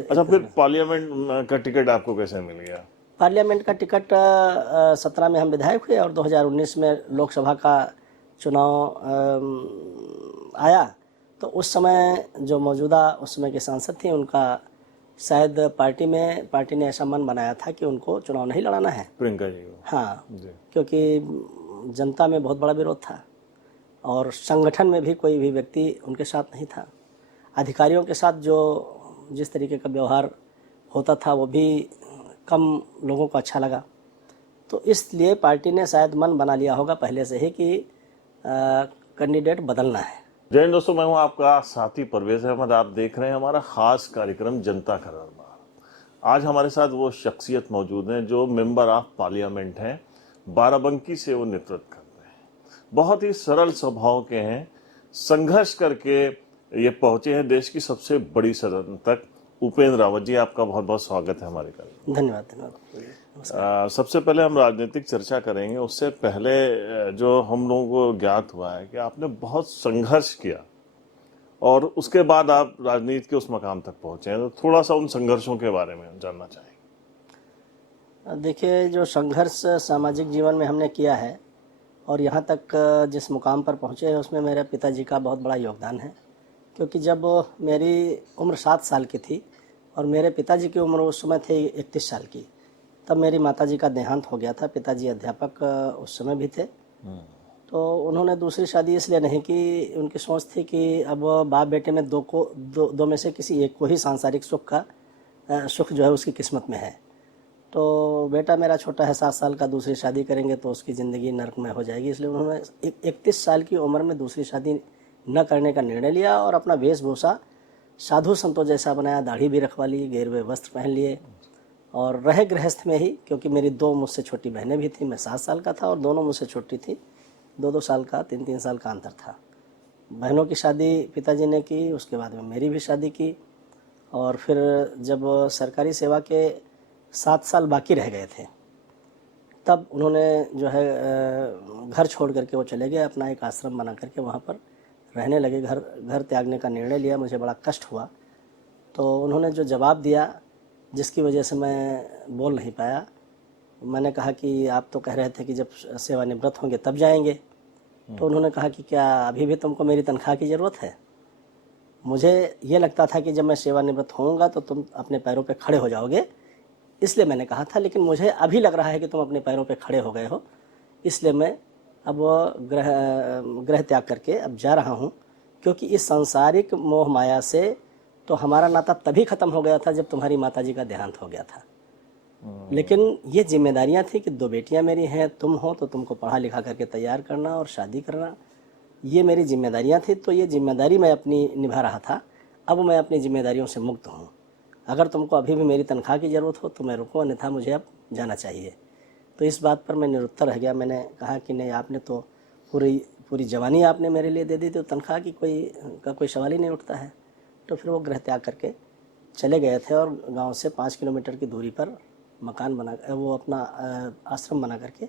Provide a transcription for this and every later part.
अच्छा, फिर पार्लियामेंट का टिकट आपको कैसे मिल गया? पार्लियामेंट का टिकट 17 में हम विधायक हुए और 2019 में लोकसभा का चुनाव आया। तो उस समय जो मौजूदा उस समय के सांसद थे, उनका शायद पार्टी ने ऐसा मन बनाया था कि उनको चुनाव नहीं लड़ाना है। प्रियंका जी को? हाँ जी। क्योंकि जनता में बहुत बड़ा विरोध था और संगठन में भी कोई भी व्यक्ति उनके साथ नहीं था। अधिकारियों के साथ जो जिस तरीके का व्यवहार होता था वो भी कम लोगों को अच्छा लगा। तो इसलिए पार्टी ने शायद मन बना लिया होगा पहले से ही कि कैंडिडेट बदलना है। जय हिंद दोस्तों, मैं हूं आपका साथी परवेज अहमद। आप देख रहे हैं हमारा खास कार्यक्रम जनता का दरबार। आज हमारे साथ वो शख्सियत मौजूद हैं जो मेंबर ऑफ पार्लियामेंट हैं, बाराबंकी से वो नेतृत्व करते हैं। बहुत ही सरल स्वभाव के हैं, संघर्ष करके ये पहुंचे हैं देश की सबसे बड़ी सदन तक। उपेंद्र रावत जी, आपका बहुत बहुत स्वागत है हमारे कार्यक्रम। धन्यवाद। सबसे पहले हम राजनीतिक चर्चा करेंगे। उससे पहले जो हम लोगों को ज्ञात हुआ है कि आपने बहुत संघर्ष किया और उसके बाद आप राजनीति के उस मकाम तक पहुंचे हैं, तो थोड़ा सा उन संघर्षों के बारे में जानना चाहेंगे। देखिए, जो संघर्ष सामाजिक जीवन में हमने किया है और यहाँ तक जिस मुकाम पर पहुँचे हैं उसमें मेरे पिताजी का बहुत बड़ा योगदान है। क्योंकि जब मेरी उम्र 7 साल की थी और मेरे पिताजी की उम्र उस समय थी 31 साल की, तब मेरी माताजी का देहांत हो गया था। पिताजी अध्यापक उस समय भी थे। तो उन्होंने दूसरी शादी इसलिए नहीं की, उनकी सोच थी कि अब बाप बेटे में दो में से किसी एक को ही सांसारिक सुख जो है उसकी किस्मत में है। तो बेटा मेरा छोटा है 7 साल का, दूसरी शादी करेंगे तो उसकी ज़िंदगी नरक में हो जाएगी। इसलिए उन्होंने 31 साल की उम्र में दूसरी शादी न करने का निर्णय लिया और अपना वेशभूषा साधु संतों जैसा बनाया, दाढ़ी भी रखवा ली, गेरुए वस्त्र पहन लिए और रहे गृहस्थ में ही। क्योंकि मेरी 2 मुझसे छोटी बहनें भी थी, मैं 7 साल का था और दोनों मुझसे छोटी थी, 2-2 साल का, 3-3 साल का अंतर था। बहनों की शादी पिताजी ने की, उसके बाद में मेरी भी शादी की। और फिर जब सरकारी सेवा के 7 साल बाकी रह गए थे, तब उन्होंने जो है घर छोड़ करके वो चले गए, अपना एक आश्रम बना करके वहाँ पर रहने लगे। घर त्यागने का निर्णय लिया। मुझे बड़ा कष्ट हुआ। तो उन्होंने जो जवाब दिया, जिसकी वजह से मैं बोल नहीं पाया, मैंने कहा कि आप तो कह रहे थे कि जब सेवानिवृत्त होंगे तब जाएंगे। तो उन्होंने कहा कि क्या अभी भी तुमको मेरी तनख्वाह की ज़रूरत है? मुझे ये लगता था कि जब मैं सेवानिवृत्त होऊंगा तो तुम अपने पैरों पे खड़े हो जाओगे, इसलिए मैंने कहा था। लेकिन मुझे अभी लग रहा है कि तुम अपने पैरों पे खड़े हो गए हो, इसलिए मैं अब गृह त्याग करके अब जा रहा हूँ। क्योंकि इस सांसारिक मोह माया से तो हमारा नाता तभी ख़त्म हो गया था जब तुम्हारी माताजी का देहांत हो गया था। लेकिन ये जिम्मेदारियाँ थी कि 2 बेटियाँ मेरी हैं, तुम हो तो तुमको पढ़ा लिखा करके तैयार करना और शादी करना, ये मेरी जिम्मेदारियाँ थी। तो ये जिम्मेदारी मैं अपनी निभा रहा था। अब मैं अपनी जिम्मेदारियों से मुक्त हूँ। अगर तुमको अभी भी मेरी तनख्वाह की ज़रूरत हो तो मैं रुको, अन्यथा मुझे अब जाना चाहिए। तो इस बात पर मैं निरुत्तर रह गया। मैंने कहा कि नहीं, आपने तो पूरी जवानी आपने मेरे लिए दे दी, तो तनख्वाह की कोई सवाल ही नहीं उठता है। तो फिर वो गृह त्याग करके चले गए थे और गांव से 5 किलोमीटर की दूरी पर मकान बना, वो अपना आश्रम बना करके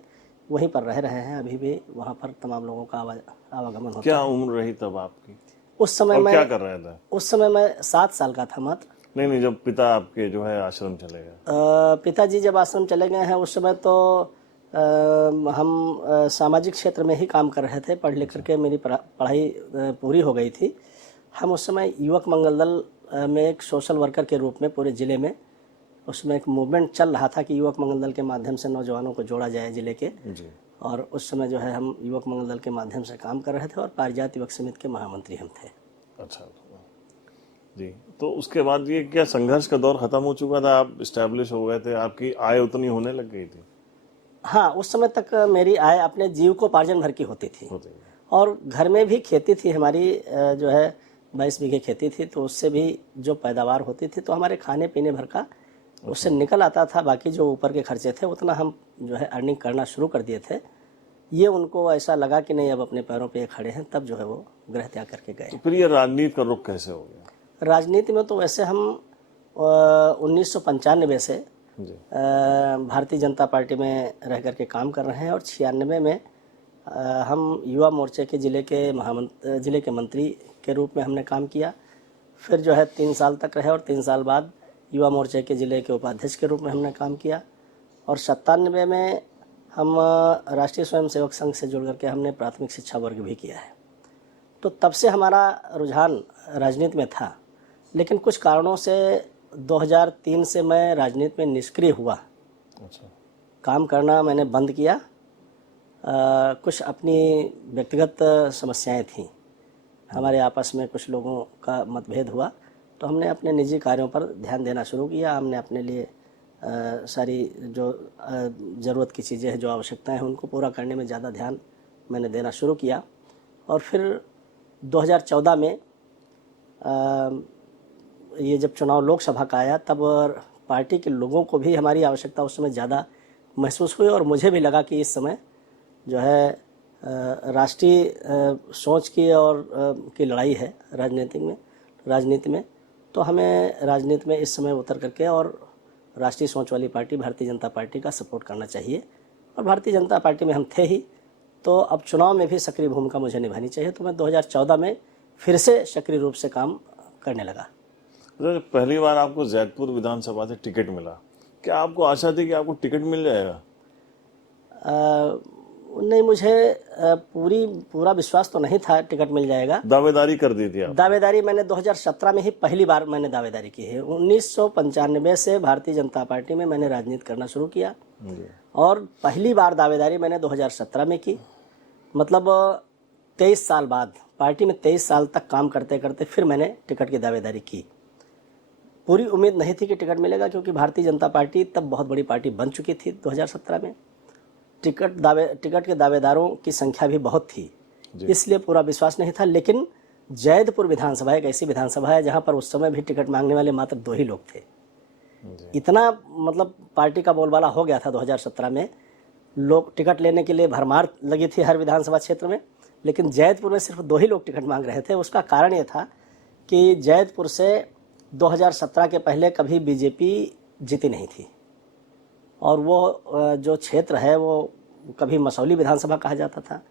वहीं पर रह रहे हैं। अभी भी वहाँ पर तमाम लोगों का आवागमन होता है। क्या उम्र रही तब आपकी? उस समय क्या कर रहे थे? उस समय मैं 7 साल का था मात्र। नहीं, जब पिता आपके जो है आश्रम चले गए? पिताजी जब आश्रम चले गए हैं उस समय तो हम सामाजिक क्षेत्र में ही काम कर रहे थे। पढ़ लिख करके मेरी पढ़ाई पूरी हो गई थी। हम उस समय युवक मंगल दल में एक सोशल वर्कर के रूप में पूरे ज़िले में उसमें एक मूवमेंट चल रहा था कि युवक मंगल दल के माध्यम से नौजवानों को जोड़ा जाए ज़िले के जी। और उस समय जो है हम युवक मंगल दल के माध्यम से काम कर रहे थे और पारिजात युवक समिति के महामंत्री हम थे। अच्छा जी। तो उसके बाद ये क्या संघर्ष का दौर खत्म हो चुका था? आप इस्टेब्लिश हो गए थे, आपकी आय उतनी होने लग गई थी? हाँ, उस समय तक मेरी आय अपने जीव को पार्जन भर की होती थी। और घर में भी खेती थी हमारी, जो है 22 बीघे खेती थी। तो उससे भी जो पैदावार होती थी तो हमारे खाने पीने भर का उससे निकल आता था। बाकी जो ऊपर के खर्चे थे उतना हम जो है अर्निंग करना शुरू कर दिए थे। ये उनको ऐसा लगा कि नहीं, अब अपने पैरों पे खड़े हैं, तब जो है वो गृह त्याग करके गए। तो फिर ये राजनीति का रुख कैसे हो गया? राजनीति में तो वैसे हम 1995 से भारतीय जनता पार्टी में रह करके काम कर रहे हैं और 96 में हम युवा मोर्चे के ज़िले के मंत्री के रूप में हमने काम किया। फिर जो है 3 साल तक रहे और 3 साल बाद युवा मोर्चे के ज़िले के उपाध्यक्ष के रूप में हमने काम किया। और 97 में हम राष्ट्रीय स्वयंसेवक संघ से जुड़ करके हमने प्राथमिक शिक्षा वर्ग भी किया है। तो तब से हमारा रुझान राजनीति में था, लेकिन कुछ कारणों से 2003 से मैं राजनीति में निष्क्रिय हुआ। अच्छा। काम करना मैंने बंद किया। कुछ अपनी व्यक्तिगत समस्याएं थीं, हमारे आपस में कुछ लोगों का मतभेद हुआ, तो हमने अपने निजी कार्यों पर ध्यान देना शुरू किया। हमने अपने लिए सारी जो ज़रूरत की चीज़ें हैं, जो आवश्यकताएं हैं, उनको पूरा करने में ज़्यादा ध्यान मैंने देना शुरू किया। और फिर 2014 में ये जब चुनाव लोकसभा का आया, तब पार्टी के लोगों को भी हमारी आवश्यकता उस समय ज़्यादा महसूस हुई, और मुझे भी लगा कि इस समय जो है राष्ट्रीय सोच की और की लड़ाई है राजनीति में, तो हमें राजनीति में इस समय उतर करके और राष्ट्रीय सोच वाली पार्टी भारतीय जनता पार्टी का सपोर्ट करना चाहिए। और भारतीय जनता पार्टी में हम थे ही, तो अब चुनाव में भी सक्रिय भूमिका मुझे निभानी चाहिए। तो मैं 2014 में फिर से सक्रिय रूप से काम करने लगा। पहली बार आपको जैतपुर विधानसभा से टिकट मिला, क्या आपको आशा थी कि आपको टिकट मिल जाएगा? नहीं, मुझे पूरा विश्वास तो नहीं था टिकट मिल जाएगा। दावेदारी कर दी थी आप? दावेदारी मैंने 2017 में ही पहली बार मैंने दावेदारी की है। 1995 से भारतीय जनता पार्टी में मैंने राजनीति करना शुरू किया, और पहली बार दावेदारी मैंने 2017 में की। मतलब 23 साल बाद, पार्टी में 23 साल तक काम करते करते फिर मैंने टिकट की दावेदारी की। पूरी उम्मीद नहीं थी कि टिकट मिलेगा, क्योंकि भारतीय जनता पार्टी तब बहुत बड़ी पार्टी बन चुकी थी 2017 में। टिकट के दावेदारों की संख्या भी बहुत थी, इसलिए पूरा विश्वास नहीं था। लेकिन जैतपुर विधानसभा एक ऐसी विधानसभा है जहां पर उस समय भी टिकट मांगने वाले मात्र 2 ही लोग थे। इतना मतलब पार्टी का बोलबाला हो गया था 2017 में, लोग टिकट लेने के लिए भरमार लगी थी हर विधानसभा क्षेत्र में, लेकिन जैतपुर में सिर्फ 2 ही लोग टिकट मांग रहे थे। उसका कारण ये था कि जैतपुर से 2017 के पहले कभी बीजेपी जीती नहीं थी, और वो जो क्षेत्र है वो कभी मसौली विधानसभा कहा जाता था।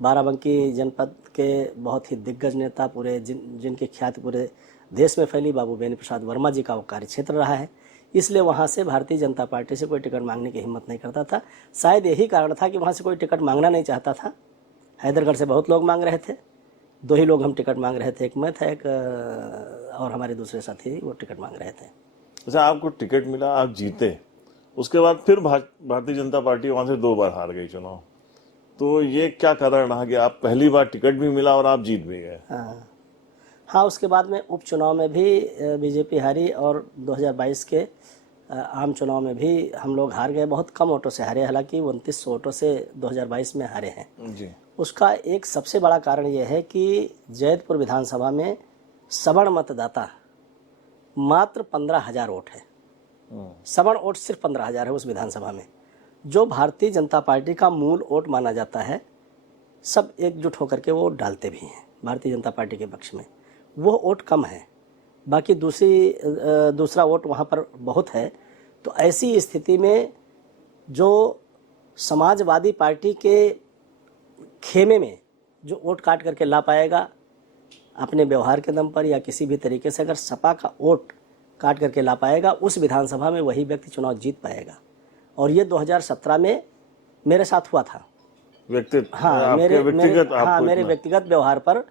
बाराबंकी जनपद के बहुत ही दिग्गज नेता, पूरे जिनकी ख्याति पूरे देश में फैली, बाबू बेनी प्रसाद वर्मा जी का वो कार्य क्षेत्र रहा है। इसलिए वहाँ से भारतीय जनता पार्टी से कोई टिकट मांगने की हिम्मत नहीं करता था। शायद यही कारण था कि वहाँ से कोई टिकट मांगना नहीं चाहता था। हैदरगढ़ से बहुत लोग मांग रहे थे, 2 ही लोग हम टिकट मांग रहे थे, एक मैं था, एक और हमारे दूसरे साथी वो टिकट मांग रहे थे। अच्छा, आपको टिकट मिला, आप जीते, उसके बाद फिर भारतीय जनता पार्टी वहां से 2 बार हार गई चुनाव, तो ये क्या कारण रहा कि आप पहली बार टिकट भी मिला और आप जीत भी गए? हाँ, उसके बाद में उपचुनाव में भी बीजेपी हारी, और 2022 के आम चुनाव में भी हम लोग हार गए। बहुत कम वोटों से हारे, हालांकि 2900 वोटों से 2022 में हारे हैं जी। उसका एक सबसे बड़ा कारण ये है कि जैतपुर विधानसभा में सवर्ण मतदाता मात्र 15,000 वोट है। सवर्ण वोट सिर्फ 15,000 है उस विधानसभा में, जो भारतीय जनता पार्टी का मूल वोट माना जाता है। सब एकजुट होकर के वो डालते भी हैं भारतीय जनता पार्टी के पक्ष में, वो वोट कम है, बाकी दूसरा वोट वहाँ पर बहुत है। तो ऐसी स्थिति में जो समाजवादी पार्टी के खेमे में जो वोट काट करके ला पाएगा अपने व्यवहार के दम पर या किसी भी तरीके से, अगर सपा का वोट काट करके ला पाएगा, उस विधानसभा में वही व्यक्ति चुनाव जीत पाएगा। और ये 2017 में मेरे साथ हुआ था। मेरे व्यक्तिगत व्यवहार पर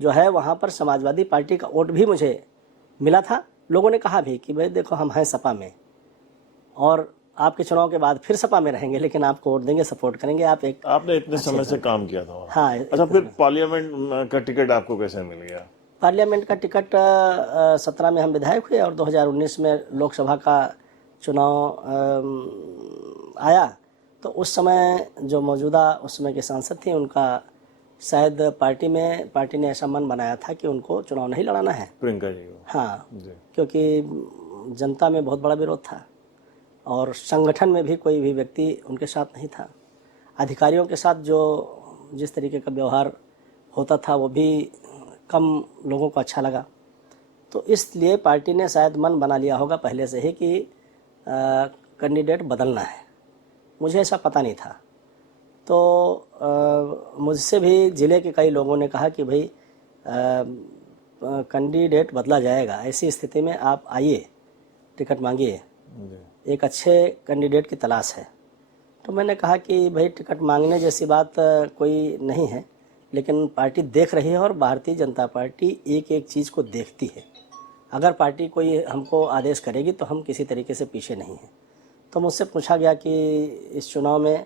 जो है वहाँ पर समाजवादी पार्टी का वोट भी मुझे मिला था। लोगों ने कहा भी कि भाई देखो, हम हैं सपा में और आपके चुनाव के बाद फिर सपा में रहेंगे, लेकिन आपको वोट देंगे, सपोर्ट करेंगे। आपने इतने समय से काम किया था। हाँ। अच्छा, फिर पार्लियामेंट का टिकट आपको कैसे मिल गया? पार्लियामेंट का टिकट 17 में हम विधायक हुए, और 2019 में लोकसभा का चुनाव आया। तो उस समय जो मौजूदा उस समय के सांसद थे, उनका शायद पार्टी ने ऐसा मन बनाया था कि उनको चुनाव नहीं लड़ाना है, प्रियंका जी को। हाँ, क्योंकि जनता में बहुत बड़ा विरोध था, और संगठन में भी कोई भी व्यक्ति उनके साथ नहीं था। अधिकारियों के साथ जिस तरीके का व्यवहार होता था, वो भी कम लोगों को अच्छा लगा। तो इसलिए पार्टी ने शायद मन बना लिया होगा पहले से ही कि कैंडिडेट बदलना है। मुझे ऐसा पता नहीं था। तो मुझसे भी ज़िले के कई लोगों ने कहा कि भाई कैंडिडेट बदला जाएगा, ऐसी स्थिति में आप आइए टिकट मांगी है, जी। एक अच्छे कैंडिडेट की तलाश है। तो मैंने कहा कि भाई टिकट मांगने जैसी बात कोई नहीं है, लेकिन पार्टी देख रही है और भारतीय जनता पार्टी एक एक चीज़ को देखती है। अगर पार्टी कोई हमको आदेश करेगी तो हम किसी तरीके से पीछे नहीं हैं। तो मुझसे पूछा गया कि इस चुनाव में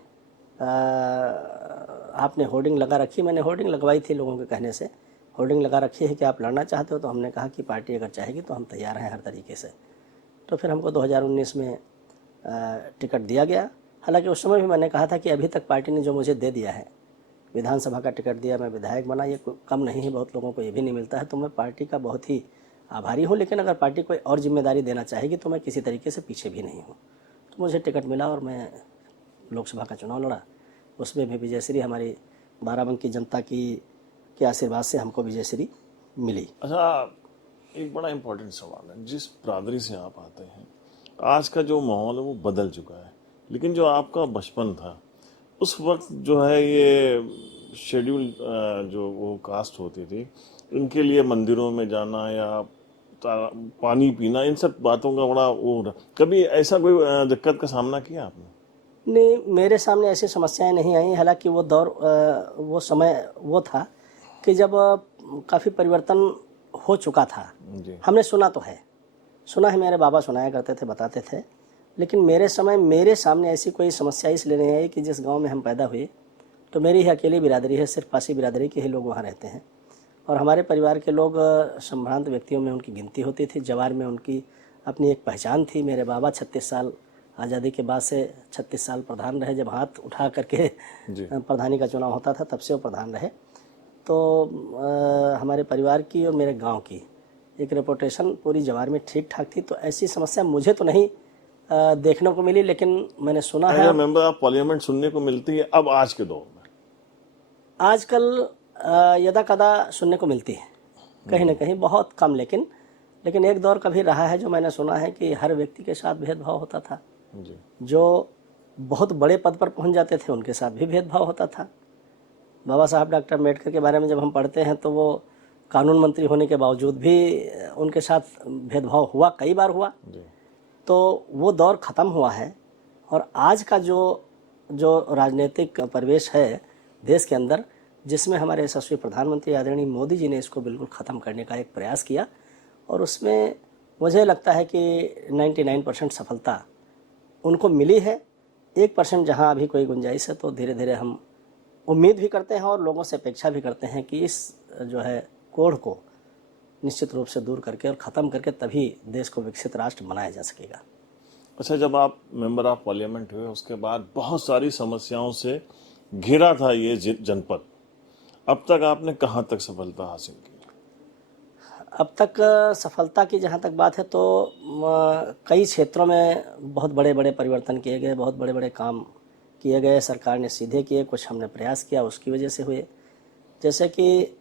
आपने होर्डिंग लगा रखी। मैंने होर्डिंग लगवाई थी लोगों के कहने से, होर्डिंग लगा रखी है कि आप लड़ना चाहते हो। तो हमने कहा कि पार्टी अगर चाहेगी तो हम तैयार हैं हर तरीके से। तो फिर हमको 2019 में टिकट दिया गया। हालांकि उस समय भी मैंने कहा था कि अभी तक पार्टी ने जो मुझे दे दिया है, विधानसभा का टिकट दिया, मैं विधायक बना, ये कम नहीं है, बहुत लोगों को ये भी नहीं मिलता है। तो मैं पार्टी का बहुत ही आभारी हूँ, लेकिन अगर पार्टी कोई और जिम्मेदारी देना चाहेगी तो मैं किसी तरीके से पीछे भी नहीं हूँ। तो मुझे टिकट मिला और मैं लोकसभा का चुनाव लड़ा। उसमें भी विजयश्री हमारी बाराबंकी जनता के आशीर्वाद से हमको विजयश्री मिली। अच्छा, एक बड़ा इम्पोर्टेंट सवाल है, जिस बिरादरी से आप आते हैं आज का जो माहौल है वो बदल चुका है, लेकिन जो आपका बचपन था उस वक्त जो है ये शेड्यूल जो वो कास्ट होती थी, इनके लिए मंदिरों में जाना या पानी पीना, इन सब बातों का बड़ा वो, कभी ऐसा कोई दिक्कत का सामना किया आपने? नहीं, मेरे सामने ऐसी समस्याएं नहीं आई। हालांकि वो दौर वो समय वो था कि जब काफ़ी परिवर्तन हो चुका था। जी। हमने सुना तो है, सुना है, मेरे बाबा सुनाया करते थे, बताते थे, लेकिन मेरे समय मेरे सामने ऐसी कोई समस्या इसलिए नहीं आई कि जिस गांव में हम पैदा हुए तो मेरी ही अकेली बिरादरी है, सिर्फ पासी बिरादरी के ही लोग वहाँ रहते हैं। और हमारे परिवार के लोग संभ्रांत व्यक्तियों में उनकी गिनती होती थी। जवार में उनकी अपनी एक पहचान थी। मेरे बाबा 36 साल आज़ादी के बाद से 36 साल प्रधान रहे। जब हाथ उठा करके प्रधानी का चुनाव होता था तब से वो प्रधान रहे। तो हमारे परिवार की और मेरे गांव की एक रेपुटेशन पूरी जवार में ठीक ठाक थी। तो ऐसी समस्या मुझे तो नहीं देखने को मिली, लेकिन मैंने सुना है। मेंबर ऑफ पार्लियामेंट सुनने को मिलती है अब आज के दौर में? आजकल यदा कदा सुनने को मिलती है, कहीं ना कहीं, बहुत कम, लेकिन एक दौर कभी रहा है जो मैंने सुना है कि हर व्यक्ति के साथ भेदभाव होता था। जी। जो बहुत बड़े पद पर पहुंच जाते थे उनके साथ भी भेदभाव होता था। बाबा साहब डॉक्टर अम्बेडकर के बारे में जब हम पढ़ते हैं तो वो कानून मंत्री होने के बावजूद भी उनके साथ भेदभाव हुआ, कई बार हुआ। जी। तो वो दौर ख़त्म हुआ है और आज का जो राजनीतिक परिवेश है देश के अंदर, जिसमें हमारे यशस्वी प्रधानमंत्री आदरणीय मोदी जी ने इसको बिल्कुल ख़त्म करने का एक प्रयास किया, और उसमें मुझे लगता है कि 99% सफलता उनको मिली है। 1% जहां अभी कोई गुंजाइश है, तो धीरे धीरे हम उम्मीद भी करते हैं और लोगों से अपेक्षा भी करते हैं कि इस जो है कोढ़ को निश्चित रूप से दूर करके और ख़त्म करके तभी देश को विकसित राष्ट्र बनाया जा सकेगा। अच्छा, जब आप मेंबर ऑफ पार्लियामेंट हुए उसके बाद बहुत सारी समस्याओं से घिरा था ये जनपद, अब तक आपने कहाँ तक सफलता हासिल की? अब तक सफलता की जहाँ तक बात है तो कई क्षेत्रों में बहुत बड़े बड़े परिवर्तन किए गए, बहुत बड़े बड़े काम किए गए, सरकार ने सीधे किए, कुछ हमने प्रयास किया उसकी वजह से हुए। जैसे कि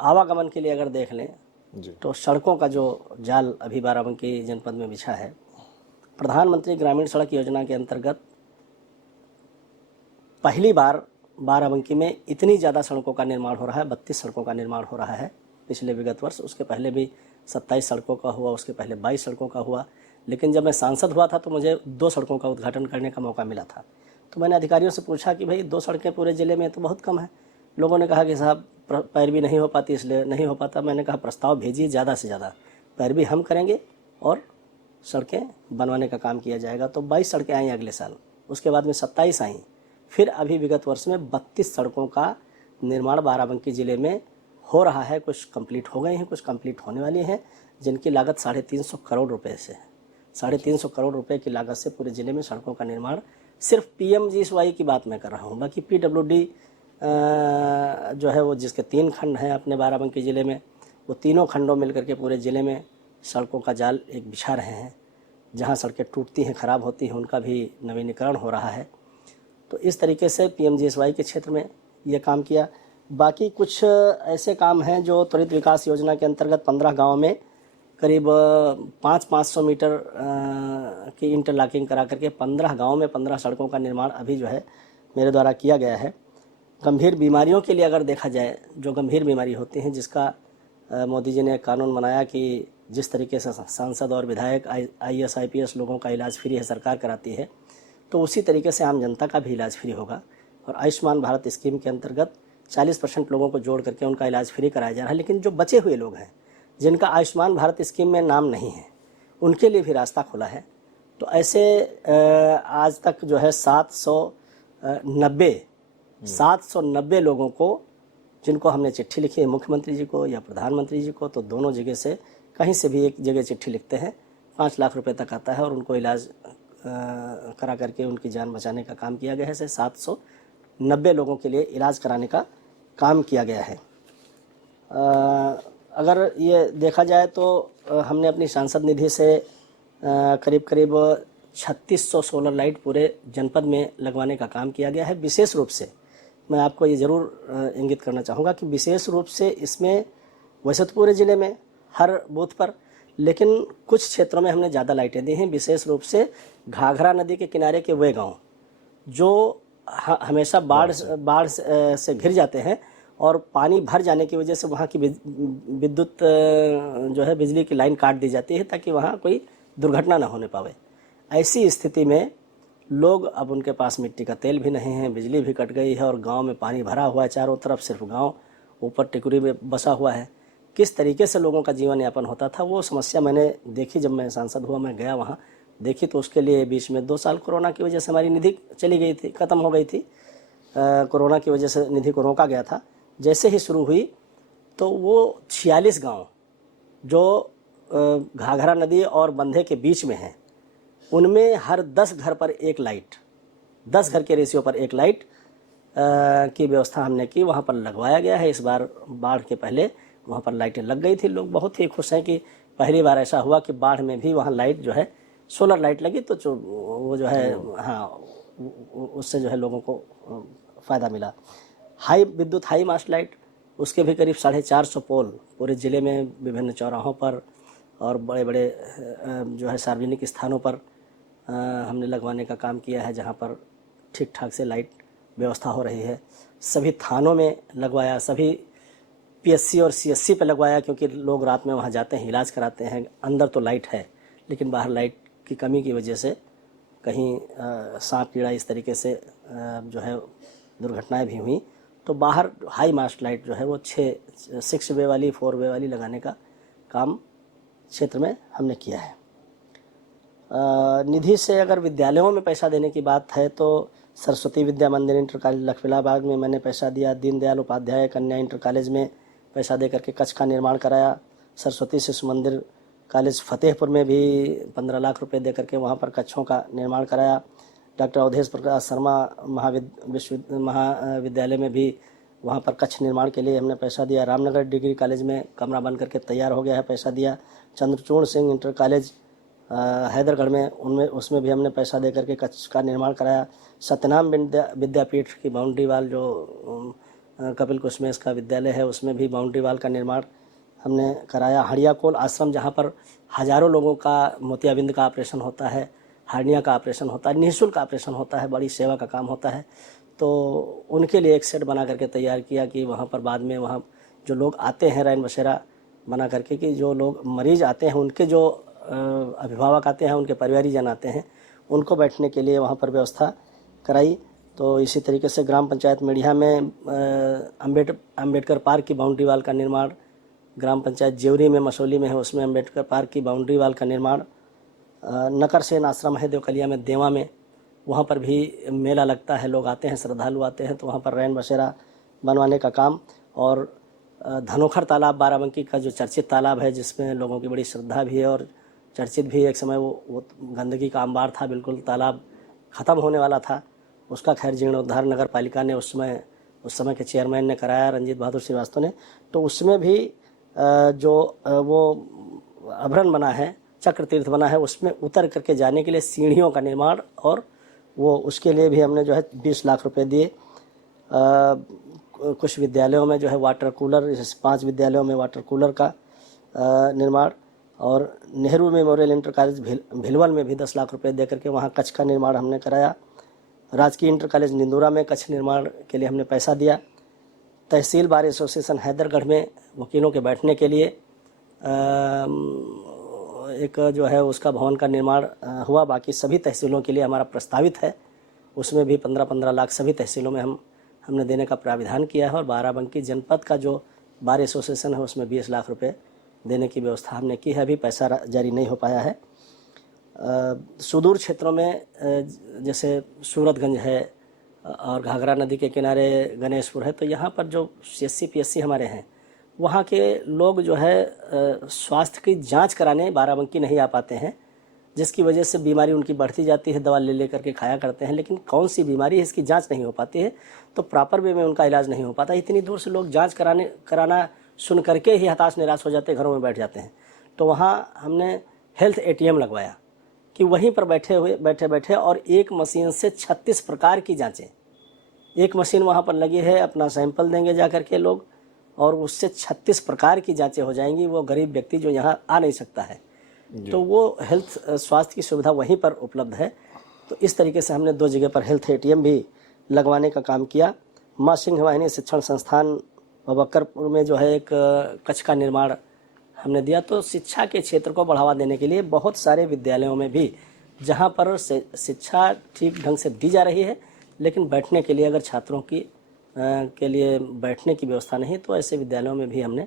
आवागमन के लिए अगर देख लें जी। तो सड़कों का जो जाल अभी बाराबंकी जनपद में बिछा है, प्रधानमंत्री ग्रामीण सड़क योजना के अंतर्गत पहली बार बाराबंकी में इतनी ज़्यादा सड़कों का निर्माण हो रहा है। 32 सड़कों का निर्माण हो रहा है पिछले विगत वर्ष। उसके पहले भी 27 सड़कों का हुआ, उसके पहले 22 सड़कों का हुआ। लेकिन जब मैं सांसद हुआ था तो मुझे 2 सड़कों का उद्घाटन करने का मौका मिला था। तो मैंने अधिकारियों से पूछा कि भाई 2 सड़कें पूरे ज़िले में तो बहुत कम है। लोगों ने कहा कि साहब पैरवी नहीं हो पाती, इसलिए नहीं हो पाता। मैंने कहा प्रस्ताव भेजिए, ज़्यादा से ज़्यादा पैरवी हम करेंगे और सड़कें बनवाने का काम किया जाएगा। तो 22 सड़कें आई अगले साल, उसके बाद में 27 आई, फिर अभी विगत वर्ष में 32 सड़कों का निर्माण बाराबंकी ज़िले में हो रहा है। कुछ कंप्लीट हो गए हैं, कुछ कंप्लीट होने वाली हैं, जिनकी लागत 350 करोड़ रुपए से है। 350 करोड़ रुपए की लागत से पूरे ज़िले में सड़कों का निर्माण, सिर्फ PMGSY की बात मैं कर रहा हूँ। बाकी PWD जो है वो जिसके 3 खंड हैं अपने बाराबंकी ज़िले में, वो तीनों खंडों मिलकर के पूरे ज़िले में सड़कों का जाल एक बिछा रहे हैं। जहाँ सड़कें टूटती हैं, ख़राब होती हैं, उनका भी नवीनीकरण हो रहा है। तो इस तरीके से PMGSY के क्षेत्र में ये काम किया। बाकी कुछ ऐसे काम हैं जो त्वरित विकास योजना के अंतर्गत 15 गाँव में करीब 500 मीटर की इंटरलॉकिंग करा करके 15 गाँव में 15 सड़कों का निर्माण अभी जो है मेरे द्वारा किया गया है। गंभीर बीमारियों के लिए अगर देखा जाए, जो गंभीर बीमारी होती हैं, जिसका मोदी जी ने कानून बनाया कि जिस तरीके से सांसद और विधायक IAS IPS लोगों का इलाज फ्री है, सरकार कराती है, तो उसी तरीके से आम जनता का भी इलाज फ्री होगा। और आयुष्मान भारत स्कीम के अंतर्गत 40% लोगों को जोड़ करके उनका इलाज फ्री कराया जा रहा है। लेकिन जो बचे हुए लोग हैं जिनका आयुष्मान भारत स्कीम में नाम नहीं है, उनके लिए भी रास्ता खुला है। तो ऐसे आज तक जो है 790 लोगों को, जिनको हमने चिट्ठी लिखी है मुख्यमंत्री जी को या प्रधानमंत्री जी को, तो दोनों जगह से कहीं से भी एक जगह चिट्ठी लिखते हैं, 5 लाख रुपए तक आता है और उनको इलाज करा करके उनकी जान बचाने का काम किया गया है। ऐसे 790 लोगों के लिए इलाज कराने का काम किया गया है। अगर ये देखा जाए तो हमने अपनी सांसद निधि से करीब 3600 सोलर लाइट पूरे जनपद में लगवाने का काम किया गया है। विशेष रूप से मैं आपको ये ज़रूर इंगित करना चाहूँगा कि विशेष रूप से इसमें वैसे तो पूरे ज़िले में हर बूथ पर, लेकिन कुछ क्षेत्रों में हमने ज़्यादा लाइटें दी हैं। विशेष रूप से घाघरा नदी के किनारे के वे गांव जो हमेशा बाढ़ से घिर जाते हैं और पानी भर जाने की वजह से वहाँ की विद्युत जो है बिजली की लाइन काट दी जाती है ताकि वहाँ कोई दुर्घटना ना होने पावे। ऐसी स्थिति में लोग, अब उनके पास मिट्टी का तेल भी नहीं है, बिजली भी कट गई है और गांव में पानी भरा हुआ है, चारों तरफ सिर्फ गांव ऊपर टिकुरी में बसा हुआ है। किस तरीके से लोगों का जीवन यापन होता था वो समस्या मैंने देखी। जब मैं सांसद हुआ, मैं गया वहाँ देखी, तो उसके लिए बीच में 2 साल कोरोना की वजह से हमारी निधि चली गई थी, ख़त्म हो गई थी। कोरोना की वजह से निधि को रोका गया था। जैसे ही शुरू हुई तो वो 46 गाँव जो घाघरा नदी और बंधे के बीच में हैं, उनमें हर 10 घर पर एक लाइट, 10 घर के रेशियो पर एक लाइट की व्यवस्था हमने की, वहाँ पर लगवाया गया है। इस बार बाढ़ के पहले वहाँ पर लाइटें लग गई थी। लोग बहुत ही खुश हैं कि पहली बार ऐसा हुआ कि बाढ़ में भी वहाँ लाइट जो है सोलर लाइट लगी, तो जो वो जो है हाँ उससे जो है लोगों को फ़ायदा मिला। हाई मास्ट लाइट, उसके भी करीब 450 पोल पूरे ज़िले में विभिन्न चौराहों पर और बड़े बड़े जो है सार्वजनिक स्थानों पर हमने लगवाने का काम किया है, जहाँ पर ठीक ठाक से लाइट व्यवस्था हो रही है। सभी थानों में लगवाया, सभी PSC और CSC पे लगवाया, क्योंकि लोग रात में वहाँ जाते हैं, इलाज कराते हैं। अंदर तो लाइट है लेकिन बाहर लाइट की कमी की वजह से कहीं सांप कीड़ा इस तरीके से जो है दुर्घटनाएं भी हुई। तो बाहर हाई मास्ट लाइट जो है वो 6 वे वाली 4 वे वाली लगाने का काम क्षेत्र में हमने किया है। निधि से अगर विद्यालयों में पैसा देने की बात है तो सरस्वती विद्या मंदिर इंटर कॉलेज लखविलाबाद में मैंने पैसा दिया। दीनदयाल उपाध्याय कन्या इंटर कॉलेज में पैसा दे करके कक्ष का निर्माण कराया। सरस्वती शिशु मंदिर कॉलेज फतेहपुर में भी 15 लाख रुपए दे करके वहाँ पर कक्षों का निर्माण कराया। डॉक्टर अवधेश प्रकाश शर्मा महाविद्यालय में भी वहाँ पर कक्ष निर्माण के लिए हमने पैसा दिया। रामनगर डिग्री कॉलेज में कमरा बन करके तैयार हो गया है, पैसा दिया। चंद्रचूड़ सिंह इंटर कॉलेज हैदरगढ़ में उसमें भी हमने पैसा दे करके कक्ष का निर्माण कराया। सत्यनाम विद्यापीठ की बाउंड्री वाल जो कपिल कुसुमेश का विद्यालय है, उसमें भी बाउंड्री वाल का निर्माण हमने कराया। हड़ियाकोल आश्रम, जहाँ पर हज़ारों लोगों का मोतियाबिंद का ऑपरेशन होता है, हार्निया का ऑपरेशन होता है, निःशुल्क ऑपरेशन होता है, बड़ी सेवा का काम होता है, तो उनके लिए एक सेट बना करके तैयार किया कि वहाँ पर बाद में वहाँ जो लोग आते हैं रैन बसेरा बना करके, कि जो लोग मरीज आते हैं उनके जो अभिभावक आते हैं, उनके परिवारीजन आते हैं, उनको बैठने के लिए वहाँ पर व्यवस्था कराई। तो इसी तरीके से ग्राम पंचायत मेढ़िया में अम्बेडकर पार्क की बाउंड्री वाल का निर्माण, ग्राम पंचायत जेवरी में मसौली में है, उसमें अम्बेडकर पार्क की बाउंड्री वाल का निर्माण। नकरसेन आश्रम है देवकलिया में, देवा में, वहाँ पर भी मेला लगता है, लोग आते हैं, श्रद्धालु आते हैं, तो वहाँ पर रैन बसेरा बनवाने का काम। और धनोखर तालाब बाराबंकी का जो चर्चित तालाब है, जिसमें लोगों की बड़ी श्रद्धा भी है और चर्चित भी, एक समय वो गंदगी का अंबार था, बिल्कुल तालाब ख़त्म होने वाला था, उसका खैर जीर्णोद्धार नगर पालिका ने उस समय के चेयरमैन ने कराया, रंजीत बहादुर श्रीवास्तव ने। तो उसमें भी जो वो अभरण बना है, चक्र तीर्थ बना है, उसमें उतर करके जाने के लिए सीढ़ियों का निर्माण, और वो उसके लिए भी हमने जो है 20 लाख रुपए दिए। कुछ विद्यालयों में जो है वाटर कूलर, जैसे 5 विद्यालयों में वाटर कूलर का निर्माण, और नेहरू मेमोरियल इंटर कॉलेज भिलवल में भी 10 लाख रुपए दे करके वहाँ कक्ष का निर्माण हमने कराया। राजकीय इंटर कॉलेज निंदूरा में कक्ष निर्माण के लिए हमने पैसा दिया। तहसील बार एसोसिएशन हैदरगढ़ में वकीलों के बैठने के लिए एक जो है उसका भवन का निर्माण हुआ। बाकी सभी तहसीलों के लिए हमारा प्रस्तावित है, उसमें भी 15-15 लाख सभी तहसीलों में हमने देने का प्राविधान किया है। और बाराबंकी जनपद का जो बार एसोसिएशन है उसमें 20 लाख रुपए देने की व्यवस्था हमने की है। अभी पैसा जारी नहीं हो पाया है। सुदूर क्षेत्रों में जैसे सूरतगंज है और घाघरा नदी के किनारे गणेशपुर है, तो यहाँ पर जो CSC PSC हमारे हैं, वहाँ के लोग जो है स्वास्थ्य की जांच कराने बाराबंकी नहीं आ पाते हैं, जिसकी वजह से बीमारी उनकी बढ़ती जाती है, दवा ले करके खाया करते हैं, लेकिन कौन सी बीमारी है इसकी जांच नहीं हो पाती है, तो प्रॉपर वे में उनका इलाज नहीं हो पाता। इतनी दूर से लोग जांच कराना सुन करके ही हताश निराश हो जाते, घरों में बैठ जाते हैं। तो वहाँ हमने हेल्थ ATM लगवाया कि वहीं पर बैठे और एक मशीन से 36 प्रकार की जांचें, एक मशीन वहाँ पर लगी है, अपना सैंपल देंगे जा करके लोग और उससे 36 प्रकार की जांचें हो जाएंगी। वो गरीब व्यक्ति जो यहाँ आ नहीं सकता है, तो वो हेल्थ स्वास्थ्य की सुविधा वहीं पर उपलब्ध है। तो इस तरीके से हमने 2 जगह पर हेल्थ ATM भी लगवाने का काम किया। माँ सिंह वाहिनी शिक्षण संस्थान बबक्करपुर में जो है एक कक्ष का निर्माण हमने दिया। तो शिक्षा के क्षेत्र को बढ़ावा देने के लिए बहुत सारे विद्यालयों में भी जहाँ पर शिक्षा ठीक ढंग से दी जा रही है, लेकिन बैठने के लिए अगर छात्रों की के लिए बैठने की व्यवस्था नहीं, तो ऐसे विद्यालयों में भी हमने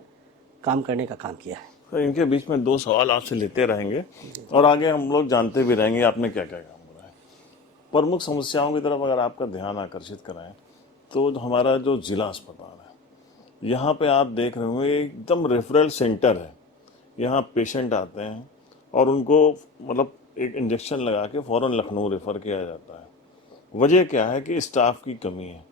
काम करने का काम किया है। तो इनके बीच में 2 सवाल आपसे लेते रहेंगे और आगे हम लोग जानते भी रहेंगे आपने क्या क्या काम करा है। प्रमुख समस्याओं की तरफ अगर आपका ध्यान आकर्षित कराएं तो हमारा जो जिला अस्पताल है, यहाँ पे आप देख रहे होंगे एकदम रेफरल सेंटर है। यहाँ पेशेंट आते हैं और उनको मतलब एक इंजेक्शन लगा के फ़ौरन लखनऊ रेफ़र किया जाता है। वजह क्या है कि स्टाफ की कमी है।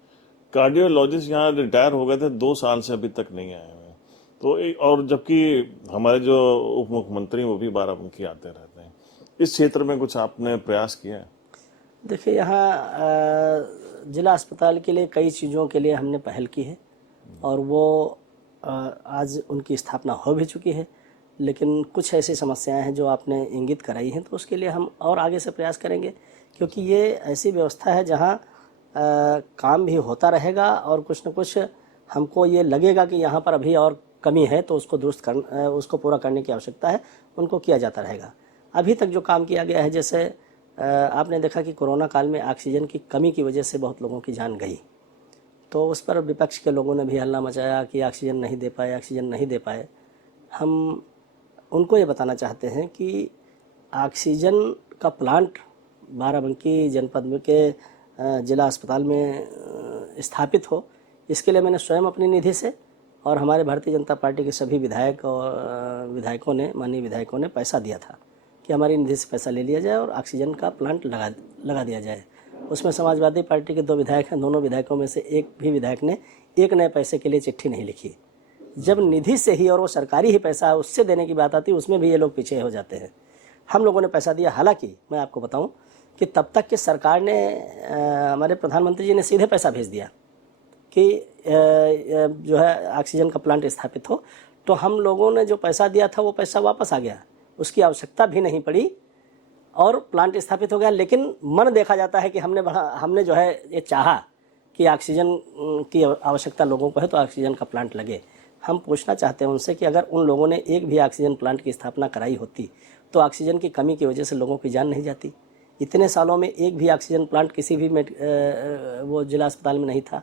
कार्डियोलॉजिस्ट यहाँ रिटायर हो गए थे, 2 साल से अभी तक नहीं आए हुए। तो और जबकि हमारे जो उप मुख्यमंत्री वो भी बाराबंकी आते रहते हैं। इस क्षेत्र में कुछ आपने प्रयास किया है? देखिए, यहाँ जिला अस्पताल के लिए कई चीज़ों के लिए हमने पहल की है और वो आज उनकी स्थापना हो भी चुकी है, लेकिन कुछ ऐसी समस्याएं हैं जो आपने इंगित कराई हैं, तो उसके लिए हम और आगे से प्रयास करेंगे, क्योंकि ये ऐसी व्यवस्था है जहाँ काम भी होता रहेगा और कुछ न कुछ हमको ये लगेगा कि यहाँ पर अभी और कमी है, तो उसको पूरा करने की आवश्यकता है, उनको किया जाता रहेगा। अभी तक जो काम किया गया है, जैसे आपने देखा कि कोरोना काल में ऑक्सीजन की कमी की वजह से बहुत लोगों की जान गई, तो उस पर विपक्ष के लोगों ने भी हल्ला मचाया कि ऑक्सीजन नहीं दे पाए। हम उनको ये बताना चाहते हैं कि ऑक्सीजन का प्लांट बाराबंकी जनपद में के जिला अस्पताल में स्थापित हो, इसके लिए मैंने स्वयं अपनी निधि से और हमारे भारतीय जनता पार्टी के सभी माननीय विधायकों ने पैसा दिया था कि हमारी निधि से पैसा ले लिया जाए और ऑक्सीजन का प्लांट लगा दिया जाए। उसमें समाजवादी पार्टी के 2 विधायक हैं, दोनों विधायकों में से एक भी विधायक ने एक नए पैसे के लिए चिट्ठी नहीं लिखी। जब निधि से ही और वो सरकारी ही पैसा उससे देने की बात आती है, उसमें भी ये लोग पीछे हो जाते हैं। हम लोगों ने पैसा दिया। हालांकि मैं आपको बताऊं कि तब तक कि सरकार ने हमारे प्रधानमंत्री जी ने सीधे पैसा भेज दिया कि जो है ऑक्सीजन का प्लांट स्थापित हो, तो हम लोगों ने जो पैसा दिया था वो पैसा वापस आ गया, उसकी आवश्यकता भी नहीं पड़ी और प्लांट स्थापित हो गया। लेकिन मन देखा जाता है कि हमने जो है ये चाहा कि ऑक्सीजन की आवश्यकता लोगों को है, तो ऑक्सीजन का प्लांट लगे। हम पूछना चाहते हैं उनसे कि अगर उन लोगों ने एक भी ऑक्सीजन प्लांट की स्थापना कराई होती तो ऑक्सीजन की कमी की वजह से लोगों की जान नहीं जाती। इतने सालों में एक भी ऑक्सीजन प्लांट किसी भी वो जिला अस्पताल में नहीं था।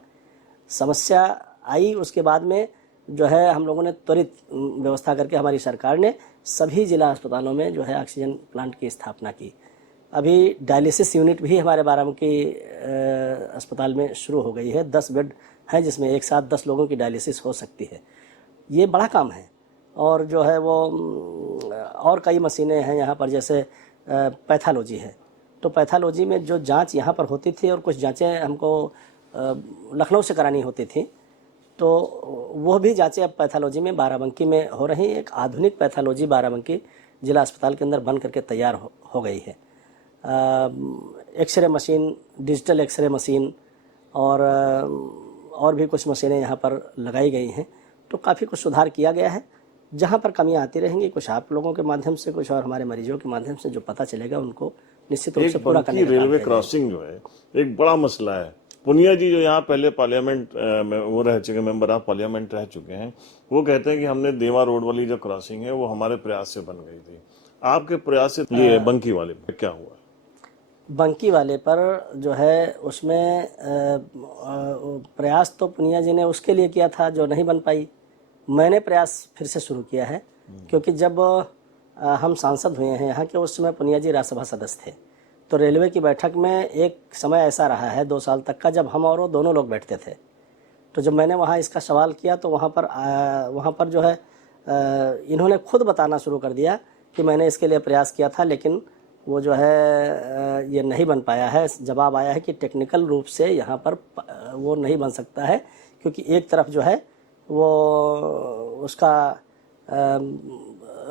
समस्या आई, उसके बाद में जो है हम लोगों ने त्वरित व्यवस्था करके हमारी सरकार ने सभी जिला अस्पतालों में जो है ऑक्सीजन प्लांट की स्थापना की। अभी डायलिसिस यूनिट भी हमारे बाराबंकी अस्पताल में शुरू हो गई है। 10 बेड हैं जिसमें एक साथ 10 लोगों की डायलिसिस हो सकती है। ये बड़ा काम है। और जो है वो और कई मशीनें हैं यहाँ पर, जैसे पैथोलॉजी है, तो पैथोलॉजी में जो जांच यहाँ पर होती थी और कुछ जांचें हमको लखनऊ से करानी होती थी, तो वो भी जांचें अब पैथोलॉजी में बाराबंकी में हो रही। एक आधुनिक पैथोलॉजी बाराबंकी जिला अस्पताल के अंदर बन करके तैयार हो गई है। X ray machine, digital X ray machine और भी कुछ मशीनें यहाँ पर लगाई गई हैं। तो काफ़ी कुछ सुधार किया गया है। जहाँ पर कमियां आती रहेंगी, कुछ आप लोगों के माध्यम से, कुछ और हमारे मरीजों के माध्यम से जो पता चलेगा, उनको निश्चित रूप से पूरा करने का काम रेलवे किया क्रॉसिंग जो है एक बड़ा मसला है, पुनिया जी जो यहाँ पहले पार्लियामेंट में वो रह चुके, मेंबर ऑफ पार्लियामेंट रह चुके हैं, वो कहते हैं कि हमने देवा रोड वाली जो क्रॉसिंग है वो हमारे प्रयास से बन गई थी। आपके प्रयास से ये बंकी वाले पे क्या हुआ? बंकी वाले पर जो है उसमें प्रयास तो पुनिया जी ने उसके लिए किया था जो नहीं बन पाई। मैंने प्रयास फिर से शुरू किया है, क्योंकि जब हम सांसद हुए हैं यहाँ के, उस समय पुनिया जी राज्यसभा सदस्य थे। तो रेलवे की बैठक में एक समय ऐसा रहा है 2 साल तक का, जब हम और वो दोनों लोग बैठते थे। तो जब मैंने वहाँ इसका सवाल किया तो वहाँ पर जो है इन्होंने खुद बताना शुरू कर दिया कि मैंने इसके लिए प्रयास किया था, लेकिन वो जो है ये नहीं बन पाया है। जवाब आया है कि टेक्निकल रूप से यहाँ पर वो नहीं बन सकता है, क्योंकि एक तरफ जो है वो उसका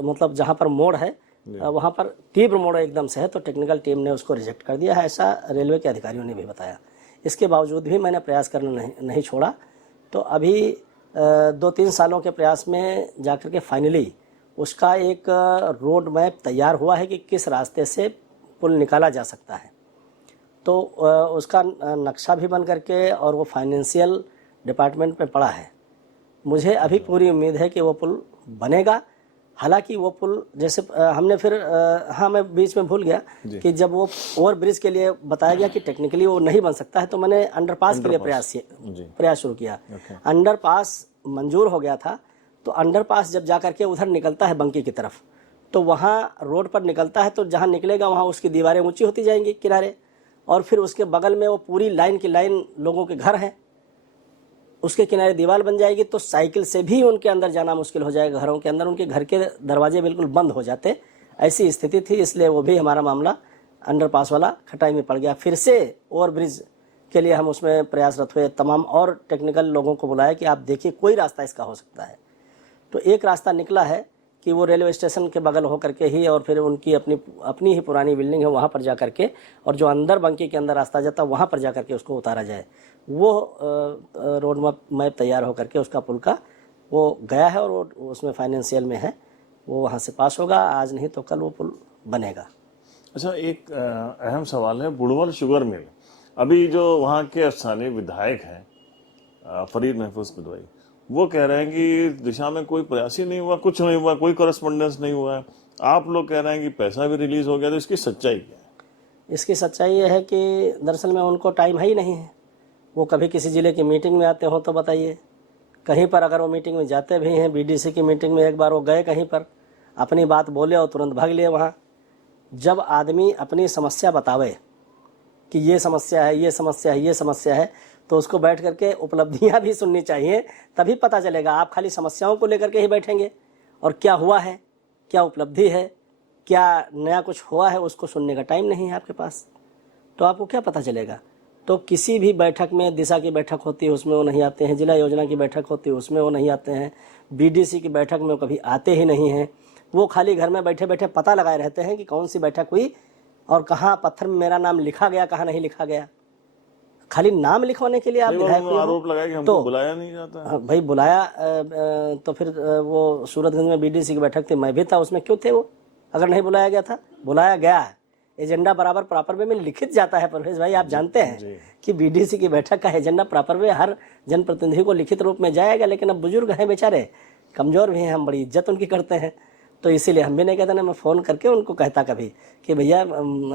मतलब जहाँ पर मोड़ है वहाँ पर तीव्र मोड़ एकदम से है, तो टेक्निकल टीम ने उसको रिजेक्ट कर दिया है, ऐसा रेलवे के अधिकारियों ने भी बताया। इसके बावजूद भी मैंने प्रयास करना नहीं छोड़ा। तो अभी 2-3 सालों के प्रयास में जाकर के फाइनली उसका एक रोड मैप तैयार हुआ है कि किस रास्ते से पुल निकाला जा सकता है। तो उसका नक्शा भी बन करके और वो फाइनेंशियल डिपार्टमेंट में पड़ा है। मुझे अभी पूरी उम्मीद है कि वो पुल बनेगा। हालांकि वो पुल जैसे हमने फिर हाँ, मैं बीच में भूल गया कि जब वो ओवर ब्रिज के लिए बताया गया कि टेक्निकली वो नहीं बन सकता है, तो मैंने अंडरपास के लिए प्रयास शुरू किया। अंडरपास मंजूर हो गया था, तो अंडरपास जब जा करके उधर निकलता है बंकी की तरफ, तो वहाँ रोड पर निकलता है, तो जहाँ निकलेगा वहाँ उसकी दीवारें ऊंची होती जाएंगी किनारे, और फिर उसके बगल में वो पूरी लाइन की लाइन लोगों के घर हैं, उसके किनारे दीवार बन जाएगी। तो साइकिल से भी उनके अंदर जाना मुश्किल हो जाएगा, घरों के अंदर उनके घर के दरवाजे बिल्कुल बंद हो जाते, ऐसी स्थिति थी। इसलिए वो भी हमारा मामला अंडरपास वाला खटाई में पड़ गया। फिर से ओवर ब्रिज के लिए हम उसमें प्रयासरत हुए, तमाम और टेक्निकल लोगों को बुलाया कि आप देखिए कोई रास्ता इसका हो सकता है। तो एक रास्ता निकला है कि वो रेलवे स्टेशन के बगल हो करके ही, और फिर उनकी अपनी ही पुरानी बिल्डिंग है वहाँ पर जा करके, और जो अंदर बंकी के अंदर रास्ता जाता है वहाँ पर जा करके उसको उतारा जाए। वो रोड मैप तैयार हो करके उसका पुल का वो गया है, और वो उसमें फाइनेंशियल में है, वो वहाँ से पास होगा। आज नहीं तो कल वो पुल बनेगा। अच्छा, एक अहम सवाल है, बुड़वल शुगर मिल, अभी जो वहाँ के स्थानीय विधायक हैं फरीद महफूज किदवई, वो कह रहे हैं कि इस दिशा में कोई प्रयास ही नहीं हुआ, कुछ नहीं हुआ, कोई करस्पॉन्डेंस नहीं हुआ है। आप लोग कह रहे हैं कि पैसा भी रिलीज हो गया, तो इसकी सच्चाई क्या है? इसकी सच्चाई ये है कि दरअसल में उनको टाइम है ही नहीं है। वो कभी किसी ज़िले की मीटिंग में आते हो तो बताइए, कहीं पर अगर वो मीटिंग में जाते भी हैं, बीडीसी की मीटिंग में एक बार वो गए कहीं पर, अपनी बात बोले और तुरंत भाग लिए वहाँ। जब आदमी अपनी समस्या बतावे कि ये समस्या है, ये समस्या है, ये समस्या है, तो उसको बैठ करके उपलब्धियां भी सुननी चाहिए, तभी पता चलेगा। आप खाली समस्याओं को लेकर के ही बैठेंगे और क्या हुआ है, क्या उपलब्धि है, क्या नया कुछ हुआ है, उसको सुनने का टाइम नहीं है आपके पास, तो आपको क्या पता चलेगा। तो किसी भी बैठक में, दिशा की बैठक होती है उसमें वो नहीं आते हैं, जिला योजना की बैठक होती है उसमें वो नहीं आते हैं, बीडीसी की बैठक में वो कभी आते ही नहीं हैं। वो खाली घर में बैठे बैठे पता लगाए रहते हैं कि कौन सी बैठक हुई और कहाँ पत्थर में मेरा नाम लिखा गया, कहाँ नहीं लिखा गया। खाली नाम लिखवाने के लिए आप विधायक आरोप लगाया कि हमको बुलाया नहीं जाता। भाई बुलाया तो फिर वो सूरतगंज में बीडीसी की बैठक थी, मैं भी था उसमें, क्यों थे वो अगर नहीं बुलाया गया था? बुलाया गया है, एजेंडा बराबर प्रॉपर वे में लिखित जाता है। परवेज भाई आप जानते हैं कि बीडीसी की बैठक का एजेंडा प्रॉपर वे हर जनप्रतिनिधि को लिखित रूप में जाएगा, लेकिन अब बुजुर्ग हैं बेचारे, कमजोर भी हैं, हम बड़ी इज्जत उनकी करते हैं, तो इसीलिए हम भी नहीं कहते ना। मैं फ़ोन करके उनको कहता कभी कि भैया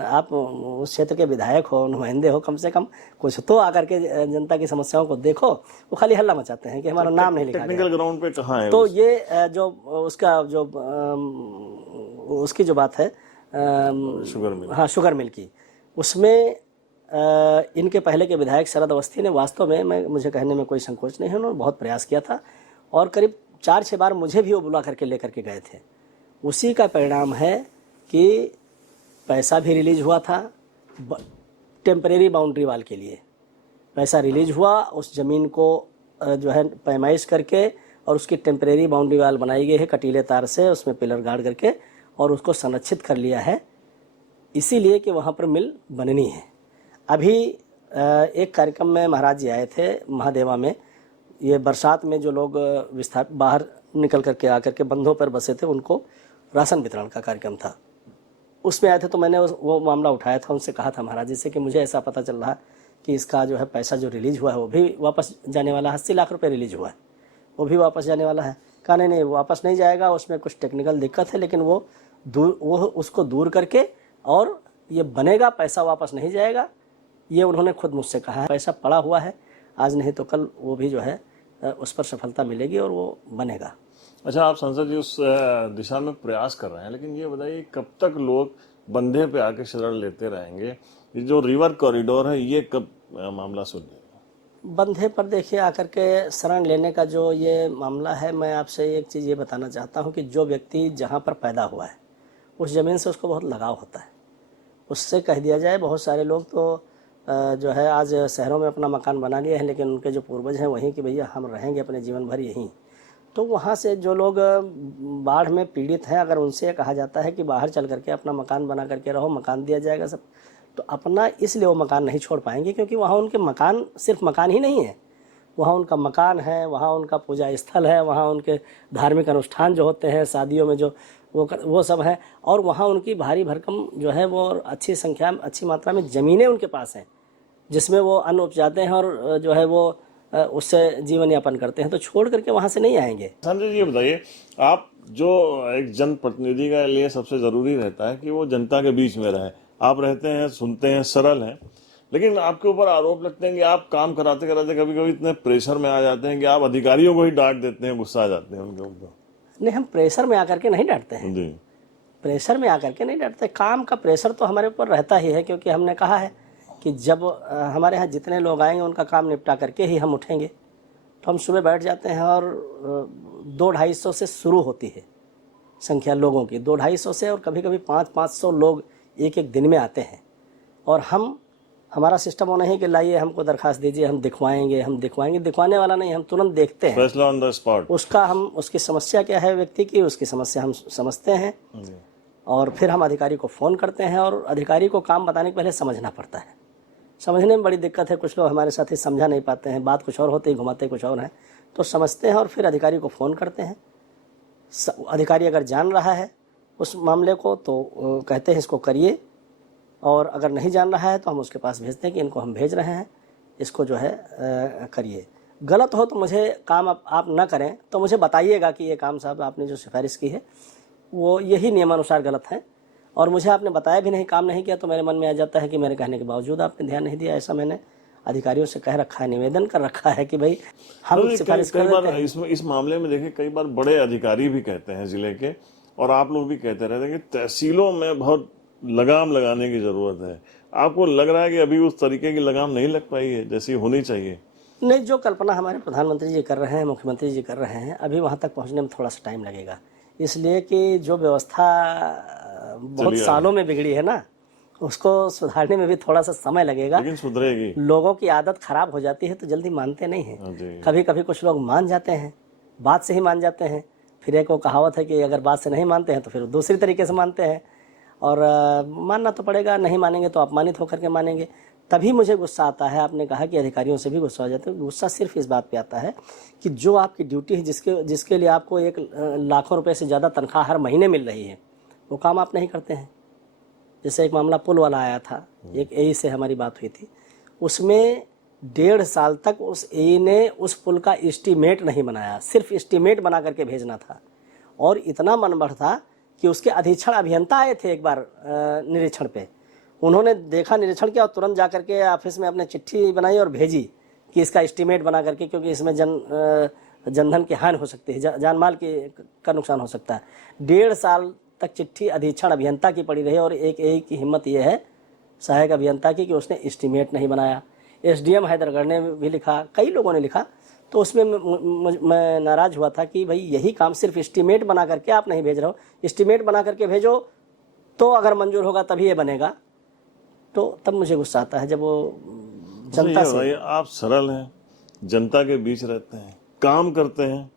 आप उस क्षेत्र के विधायक हो, नुमाइंदे हो, कम से कम कुछ तो आकर के जनता की समस्याओं को देखो। वो खाली हल्ला मचाते हैं कि हमारा नाम नहीं लिखा गया। टेक्निकल ग्राउंड पे कहाँ है? तो ये जो उसका जो उसकी जो बात है शुगर मिल, हाँ शुगर मिल की, उसमें इनके पहले के विधायक शरद अवस्थी ने वास्तव में, मुझे कहने में कोई संकोच नहीं है, उन्होंने बहुत प्रयास किया था और करीब 4-6 बार मुझे भी वो बुला करके लेकर के गए थे। उसी का परिणाम है कि पैसा भी रिलीज हुआ था, टेम्परेरी बाउंड्री वाल के लिए पैसा रिलीज हुआ, उस ज़मीन को जो है पैमाइश करके और उसकी टेम्परेरी बाउंड्री वाल बनाई गई है कटीले तार से, उसमें पिलर गाड़ करके, और उसको संरक्षित कर लिया है, इसीलिए कि वहाँ पर मिल बननी है। अभी एक कार्यक्रम में महाराज जी आए थे महादेवा में, ये बरसात में जो लोग विस्तार बाहर निकल करके आकर के बंधों पर बसे थे, उनको राशन वितरण का कार्यक्रम था, उसमें आए थे। तो मैंने वो मामला उठाया था, उनसे कहा था महाराज जी से कि मुझे ऐसा पता चल रहा कि इसका जो है पैसा जो रिलीज हुआ है वो भी वापस जाने वाला है। 80 लाख रुपए रिलीज हुआ है, वो भी वापस जाने वाला है। कहा नहीं वापस नहीं जाएगा, उसमें कुछ टेक्निकल दिक्कत है, लेकिन वो उसको दूर करके और ये बनेगा, पैसा वापस नहीं जाएगा, ये उन्होंने खुद मुझसे कहा है। पैसा पड़ा हुआ है, आज नहीं तो कल वो भी जो है उस पर सफलता मिलेगी और वो बनेगा। अच्छा, आप संसद जी उस दिशा में प्रयास कर रहे हैं, लेकिन ये बताइए कब तक लोग बंधे पे आके शरण लेते रहेंगे? ये जो रिवर कॉरिडोर है ये कब मामला सुलझेगा? बंधे पर देखिए आकर के शरण लेने का जो ये मामला है, मैं आपसे एक चीज़ ये बताना चाहता हूँ कि जो व्यक्ति जहाँ पर पैदा हुआ है उस ज़मीन से उसको बहुत लगाव होता है। उससे कह दिया जाए, बहुत सारे लोग तो जो है आज शहरों में अपना मकान बना लिए हैं, लेकिन उनके जो पूर्वज हैं वहीं कि भैया हम रहेंगे अपने जीवन भर यहीं। तो वहाँ से जो लोग बाढ़ में पीड़ित हैं, अगर उनसे कहा जाता है कि बाहर चल करके अपना मकान बना करके रहो, मकान दिया जाएगा सब, तो अपना इसलिए वो मकान नहीं छोड़ पाएंगे क्योंकि वहाँ उनके मकान सिर्फ मकान ही नहीं है, वहाँ उनका मकान है, वहाँ उनका पूजा स्थल है, वहाँ उनके धार्मिक अनुष्ठान जो होते हैं शादियों में जो वो सब है, और वहाँ उनकी भारी भरकम जो है वो अच्छी संख्या में अच्छी मात्रा में ज़मीनें उनके पास हैं जिसमें वो अन्न उपजाते हैं और जो है वो उससे जीवन यापन करते हैं। तो छोड़ करके वहाँ से नहीं आएंगे। संजय जी, ये बताइए, आप जो एक जनप्रतिनिधि के लिए सबसे ज़रूरी रहता है कि वो जनता के बीच में रहे। आप रहते हैं, सुनते हैं, सरल हैं, लेकिन आपके ऊपर आरोप लगते हैं कि आप काम कराते कराते कभी कभी इतने प्रेशर में आ जाते हैं कि आप अधिकारियों को ही डांट देते हैं, गुस्सा आ जाते हैं उनके ऊपर। नहीं, हम प्रेशर में आकर के नहीं डांटते हैं जी। प्रेशर में आकर के नहीं डांटते। काम का प्रेशर तो हमारे ऊपर रहता ही है, क्योंकि हमने कहा है कि जब हमारे यहाँ जितने लोग आएंगे उनका काम निपटा करके ही हम उठेंगे। तो हम सुबह बैठ जाते हैं और 200-250 से शुरू होती है संख्या लोगों की, 200-250 से, और कभी कभी 500-500 लोग एक एक दिन में आते हैं। और हमारा सिस्टम वो नहीं कि लाइए हमको दरखास्त दीजिए, हम दिखवाएंगे, दिखवाने वाला नहीं, हम तुरंत देखते हैं, फैसला ऑन द स्पॉट। उसकी समस्या क्या है व्यक्ति की, उसकी समस्या हम समझते हैं और फिर हम अधिकारी को फ़ोन करते हैं। और अधिकारी को काम बताने के पहले समझना पड़ता है, समझने में बड़ी दिक्कत है। कुछ लोग हमारे साथी समझा नहीं पाते हैं, बात कुछ और होती है, घुमाते कुछ और हैं। तो समझते हैं और फिर अधिकारी को फ़ोन करते हैं। अधिकारी अगर जान रहा है उस मामले को तो कहते हैं इसको करिए, और अगर नहीं जान रहा है तो हम उसके पास भेजते हैं कि इनको हम भेज रहे हैं, इसको जो है करिए। गलत हो तो मुझे काम आप ना करें तो मुझे बताइएगा कि ये काम साहब आपने जो सिफारिश की है वो यही नियमानुसार गलत है, और मुझे आपने बताया भी नहीं, काम नहीं किया, तो मेरे मन में आ जाता है कि मेरे कहने के बावजूद आपने ध्यान नहीं दिया। ऐसा मैंने अधिकारियों से कह रखा है, निवेदन कर रखा है कि भाई हम सिफारिश कर देते हैं। इस मामले में देखिए, कई बार बड़े अधिकारी भी कहते हैं जिले के, और आप लोग भी कहते रहते हैं कि तहसीलों में बहुत लगाम लगाने की जरूरत है। आपको लग रहा है कि अभी उस तरीके की लगाम नहीं लग पाई है जैसी होनी चाहिए? नहीं, जो कल्पना हमारे प्रधानमंत्री जी कर रहे हैं, मुख्यमंत्री जी कर रहे हैं, अभी वहाँ तक पहुँचने में थोड़ा सा टाइम लगेगा, इसलिए कि जो व्यवस्था बहुत सालों में बिगड़ी है ना, उसको सुधारने में भी थोड़ा सा समय लगेगा। लेकिन सुधरेगी। लोगों की आदत खराब हो जाती है तो जल्दी मानते नहीं हैं। कभी कभी कुछ लोग मान जाते हैं, बात से ही मान जाते हैं, फिर एक वो कहावत है कि अगर बात से नहीं मानते हैं तो फिर दूसरी तरीके से मानते हैं, और मानना तो पड़ेगा, नहीं मानेंगे तो अपमानित होकर के मानेंगे। तभी मुझे गुस्सा आता है। आपने कहा कि अधिकारियों से भी गुस्सा हो जाता है, गुस्सा सिर्फ इस बात पे आता है कि जो आपकी ड्यूटी है, जिसके लिए आपको 1 लाखों रुपए से ज़्यादा तनख्वाह हर महीने मिल रही है, वो काम आप नहीं करते हैं। जैसे एक मामला पुल वाला आया था, एक एई से हमारी बात हुई थी, उसमें 1.5 साल तक उस एई ने उस पुल का एस्टीमेट नहीं बनाया, सिर्फ एस्टीमेट बना करके भेजना था। और इतना मनबढ़ था कि उसके अधीक्षण अभियंता आए थे एक बार निरीक्षण पे, उन्होंने देखा, निरीक्षण किया और तुरंत जा करके ऑफिस में अपने चिट्ठी बनाई और भेजी कि इसका एस्टीमेट बना करके, क्योंकि इसमें जनधन की हानि हो सकती है, जान माल का नुकसान हो सकता है। 1.5 साल तक चिट्ठी अधीक्षण अभियंता की पड़ी रही, और एक की हिम्मत यह है सहायक अभियंता की कि उसने एस्टीमेट नहीं बनाया। एसडीएम हैदरगढ़ ने भी लिखा, कई लोगों ने लिखा। तो उसमें मैं नाराज़ हुआ था कि भाई यही काम सिर्फ एस्टीमेट बना करके आप नहीं भेज रहे हो, एस्टीमेट बना करके भेजो तो अगर मंजूर होगा तभी ये बनेगा। तो तब मुझे गुस्सा आता है जब वो जनता से। आप सरल हैं, जनता के बीच रहते हैं, काम करते हैं,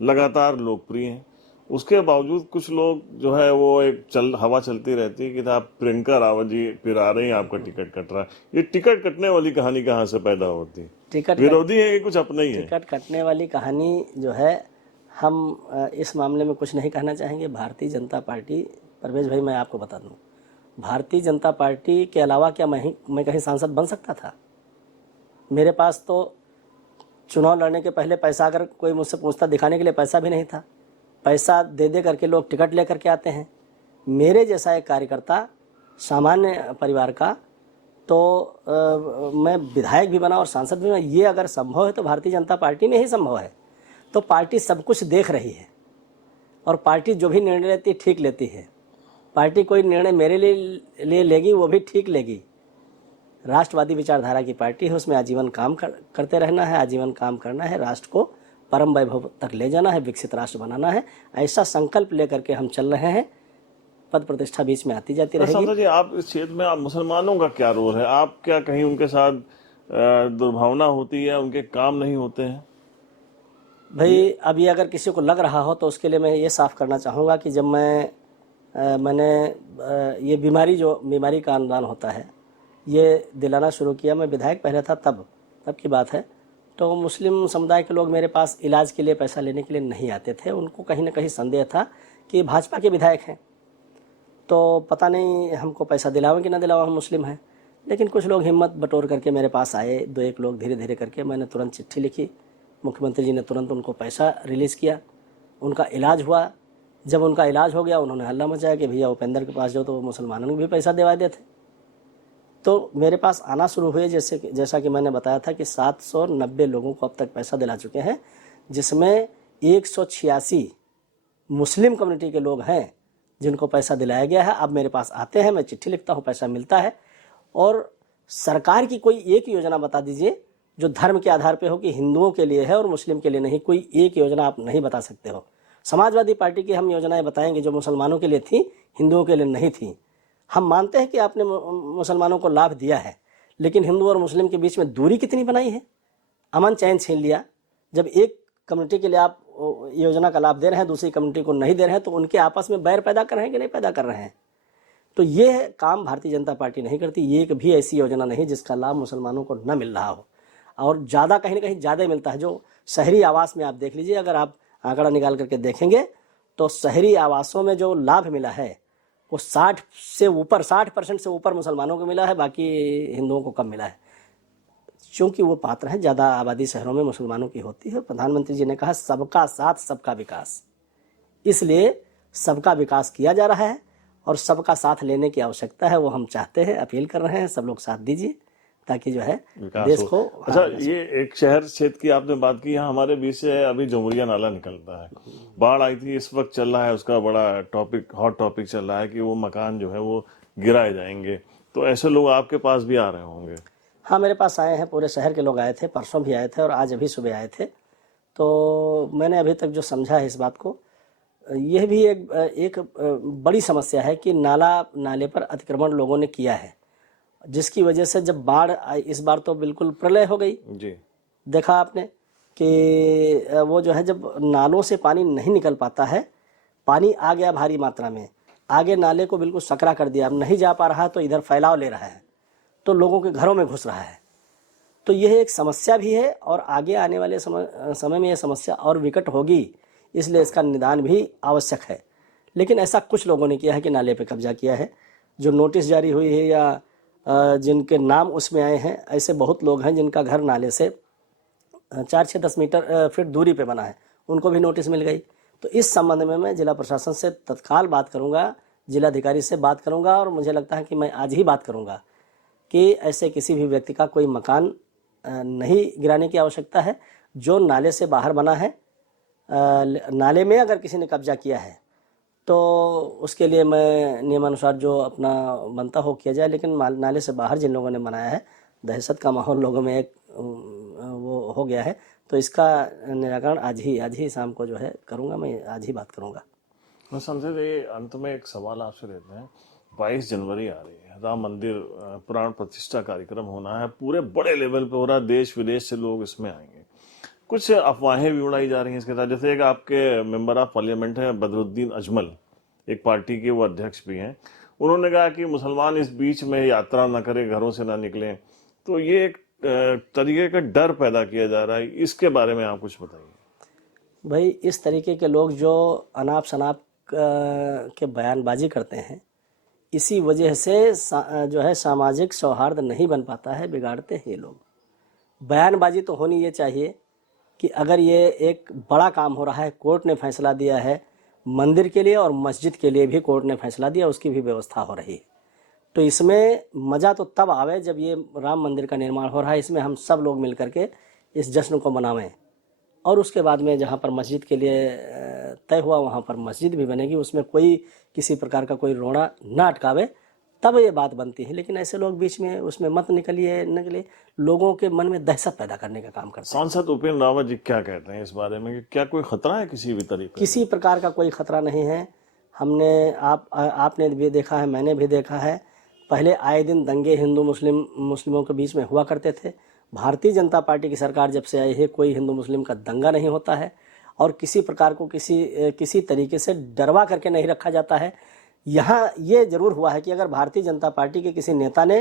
लगातार लोकप्रिय हैं, उसके बावजूद कुछ लोग जो है वो हवा चलती रहती है कि आप प्रियंका रावत जी फिर आ रही हैं, आपका टिकट कट रहा है। ये टिकट कटने वाली कहानी कहाँ से पैदा होती है? विरोधी है कि कुछ अपना ही है? टिकट कटने वाली कहानी जो है, हम इस मामले में कुछ नहीं कहना चाहेंगे। भारतीय जनता पार्टी, परवेज भाई मैं आपको बता दूं, भारतीय जनता पार्टी के अलावा क्या मैं कहीं सांसद बन सकता था? मेरे पास तो चुनाव लड़ने के पहले पैसा अगर कोई मुझसे पूछता, दिखाने के लिए पैसा भी नहीं था। पैसा दे दे करके लोग टिकट लेकर के आते हैं। मेरे जैसा एक कार्यकर्ता सामान्य परिवार का, तो मैं विधायक भी बना और सांसद भी बना। ये अगर संभव है तो भारतीय जनता पार्टी में ही संभव है। तो पार्टी सब कुछ देख रही है और पार्टी जो भी निर्णय लेती है ठीक लेती है। पार्टी कोई निर्णय मेरे लिए लेगी वो भी ठीक लेगी। राष्ट्रवादी विचारधारा की पार्टी है, उसमें आजीवन काम करते रहना है, आजीवन काम करना है, राष्ट्र को परम वैभव तक ले जाना है, विकसित राष्ट्र बनाना है। ऐसा संकल्प लेकर के हम चल रहे हैं। पद प्रतिष्ठा बीच में आती जाती रहेगी। सांसद जी, आप इस क्षेत्र में आप मुसलमानों का क्या रोल है? आप क्या कहीं उनके साथ दुर्भावना होती है, उनके काम नहीं होते हैं? भाई अभी अगर किसी को लग रहा हो तो उसके लिए मैं ये साफ करना चाहूँगा कि जब मैंने ये बीमारी का अनुदान होता है ये दिलाना शुरू किया, मैं विधायक पहले था तब की बात है, तो मुस्लिम समुदाय के लोग मेरे पास इलाज के लिए पैसा लेने के लिए नहीं आते थे। उनको कहीं ना कहीं संदेह था कि भाजपा के विधायक हैं तो पता नहीं हमको पैसा दिलावें कि ना दिलावें, हम मुस्लिम हैं। लेकिन कुछ लोग हिम्मत बटोर करके मेरे पास आए, 2-1 लोग, धीरे धीरे करके मैंने तुरंत चिट्ठी लिखी, मुख्यमंत्री जी ने तुरंत उनको पैसा रिलीज़ किया, उनका इलाज हुआ। जब उनका इलाज हो गया उन्होंने हल्ला मचाया कि भैया उपेंद्र के पास जाओ, तो वो मुसलमानों को भी पैसा दिवा देते। तो मेरे पास आना शुरू हुए, जैसा कि मैंने बताया था कि 790 लोगों को अब तक पैसा दिला चुके हैं, जिसमें 186 मुस्लिम कम्युनिटी के लोग हैं जिनको पैसा दिलाया गया है। अब मेरे पास आते हैं, मैं चिट्ठी लिखता हूँ, पैसा मिलता है। और सरकार की कोई एक योजना बता दीजिए जो धर्म के आधार पे हो कि हिंदुओं के लिए है और मुस्लिम के लिए नहीं, कोई एक योजना आप नहीं बता सकते हो। समाजवादी पार्टी की हम योजनाएं बताएंगे जो मुसलमानों के लिए थी, हिंदुओं के लिए नहीं थी। हम मानते हैं कि आपने मुसलमानों को लाभ दिया है, लेकिन हिंदू और मुस्लिम के बीच में दूरी कितनी बनाई है, अमन चैन छीन लिया। जब एक कम्युनिटी के लिए आप योजना का लाभ दे रहे हैं, दूसरी कम्युनिटी को नहीं दे रहे हैं, तो उनके आपस में बैर पैदा कर रहे हैं कि नहीं पैदा कर रहे हैं। तो ये काम भारतीय जनता पार्टी नहीं करती। एक भी ऐसी योजना नहीं जिसका लाभ मुसलमानों को न मिल रहा हो, और ज़्यादा कहीं ना कहीं ज़्यादा मिलता है। जो शहरी आवास में आप देख लीजिए, अगर आप आंकड़ा निकाल करके देखेंगे तो शहरी आवासों में जो लाभ मिला है वो 60% से ऊपर मुसलमानों को मिला है, बाकी हिंदुओं को कम मिला है, क्योंकि वो पात्र हैं। ज़्यादा आबादी शहरों में मुसलमानों की होती है। प्रधानमंत्री जी ने कहा सबका साथ सबका विकास, इसलिए सबका विकास किया जा रहा है और सबका साथ लेने की आवश्यकता है। वो हम चाहते हैं, अपील कर रहे हैं, सब लोग साथ दीजिए ताकि जो है देश को। अच्छा, ये एक शहर क्षेत्र की आपने बात की, यहाँ हमारे बीच से अभी जमुरिया नाला निकलता है, बाढ़ आई थी, इस वक्त चल रहा है उसका बड़ा टॉपिक, हॉट टॉपिक चल रहा है कि वो मकान जो है वो गिराए जाएंगे। तो ऐसे लोग आपके पास भी आ रहे होंगे? हाँ, मेरे पास आए हैं, पूरे शहर के लोग आए थे, परसों भी आए थे और आज अभी सुबह आए थे। तो मैंने अभी तक जो समझा है इस बात को, यह भी एक बड़ी समस्या है कि नाले पर अतिक्रमण लोगों ने किया है, जिसकी वजह से जब बाढ़ आई, इस बार तो बिल्कुल प्रलय हो गई जी। देखा आपने कि वो जो है, जब नालों से पानी नहीं निकल पाता है, पानी आ गया भारी मात्रा में, आगे नाले को बिल्कुल सकरा कर दिया, अब नहीं जा पा रहा तो इधर फैलाव ले रहा है, तो लोगों के घरों में घुस रहा है। तो यह एक समस्या भी है और आगे आने वाले समय में यह समस्या और विकट होगी, इसलिए इसका निदान भी आवश्यक है। लेकिन ऐसा कुछ लोगों ने किया है कि नाले पे कब्जा किया है। जो नोटिस जारी हुई है या जिनके नाम उसमें आए हैं, ऐसे बहुत लोग हैं जिनका घर नाले से 4-6-10 फीट दूरी पे बना है, उनको भी नोटिस मिल गई। तो इस संबंध में मैं जिला प्रशासन से तत्काल बात करूंगा, जिलाधिकारी से बात करूंगा, और मुझे लगता है कि मैं आज ही बात करूंगा कि ऐसे किसी भी व्यक्ति का कोई मकान नहीं गिराने की आवश्यकता है। जो नाले से बाहर बना है, नाले में अगर किसी ने कब्जा किया है तो उसके लिए मैं नियमानुसार जो अपना बनता हो किया जाए। लेकिन नाले से बाहर जिन लोगों ने बनाया है, दहशत का माहौल लोगों में एक वो हो गया है, तो इसका निराकरण आज ही शाम को जो है करूँगा, मैं आज ही बात करूँगा। संसद, ये अंत में एक सवाल आपसे लेते हैं। 22 जनवरी आ रही है, राम मंदिर प्राण प्रतिष्ठा कार्यक्रम होना है, पूरे बड़े लेवल पे हो रहा है, देश विदेश से लोग इसमें आएंगे। कुछ अफवाहें भी उड़ाई जा रही हैं इसके साथ, जैसे एक आपके मेंबर ऑफ पार्लियामेंट है बदरुद्दीन अजमल, एक पार्टी के वो अध्यक्ष भी हैं, उन्होंने कहा कि मुसलमान इस बीच में यात्रा ना करें, घरों से ना निकलें। तो ये एक तरीके का डर पैदा किया जा रहा है, इसके बारे में आप कुछ बताइए। भाई, इस तरीके के लोग जो अनाप शनाप के बयानबाजी करते हैं, इसी वजह से जो है सामाजिक सौहार्द नहीं बन पाता है, बिगाड़ते हैं ये लोग। बयानबाजी तो होनी ये चाहिए कि अगर ये एक बड़ा काम हो रहा है, कोर्ट ने फैसला दिया है, मंदिर के लिए और मस्जिद के लिए भी कोर्ट ने फैसला दिया, उसकी भी व्यवस्था हो रही है, तो इसमें मज़ा तो तब आवे जब ये राम मंदिर का निर्माण हो रहा है, इसमें हम सब लोग मिल करके इस जश्न को मनावें। और उसके बाद में जहाँ पर मस्जिद के लिए तय हुआ वहाँ पर मस्जिद भी बनेगी, उसमें कोई किसी प्रकार का कोई रोड़ा ना अटकावे, तब ये बात बनती है। लेकिन ऐसे लोग बीच में उसमें मत निकले, लोगों के मन में दहशत पैदा करने का काम करते हैं। सांसद उपेंद्र रावत जी क्या कहते हैं इस बारे में कि क्या कोई खतरा है किसी भी तरीके? किसी प्रकार का कोई खतरा नहीं है। हमने आपने भी देखा है, मैंने भी देखा है, पहले आए दिन दंगे हिंदू मुस्लिमों के बीच में हुआ करते थे। भारतीय जनता पार्टी की सरकार जब से आई है कोई हिंदू मुस्लिम का दंगा नहीं होता है और किसी प्रकार को किसी तरीके से डरवा करके नहीं रखा जाता है। यहाँ ये जरूर हुआ है कि अगर भारतीय जनता पार्टी के किसी नेता ने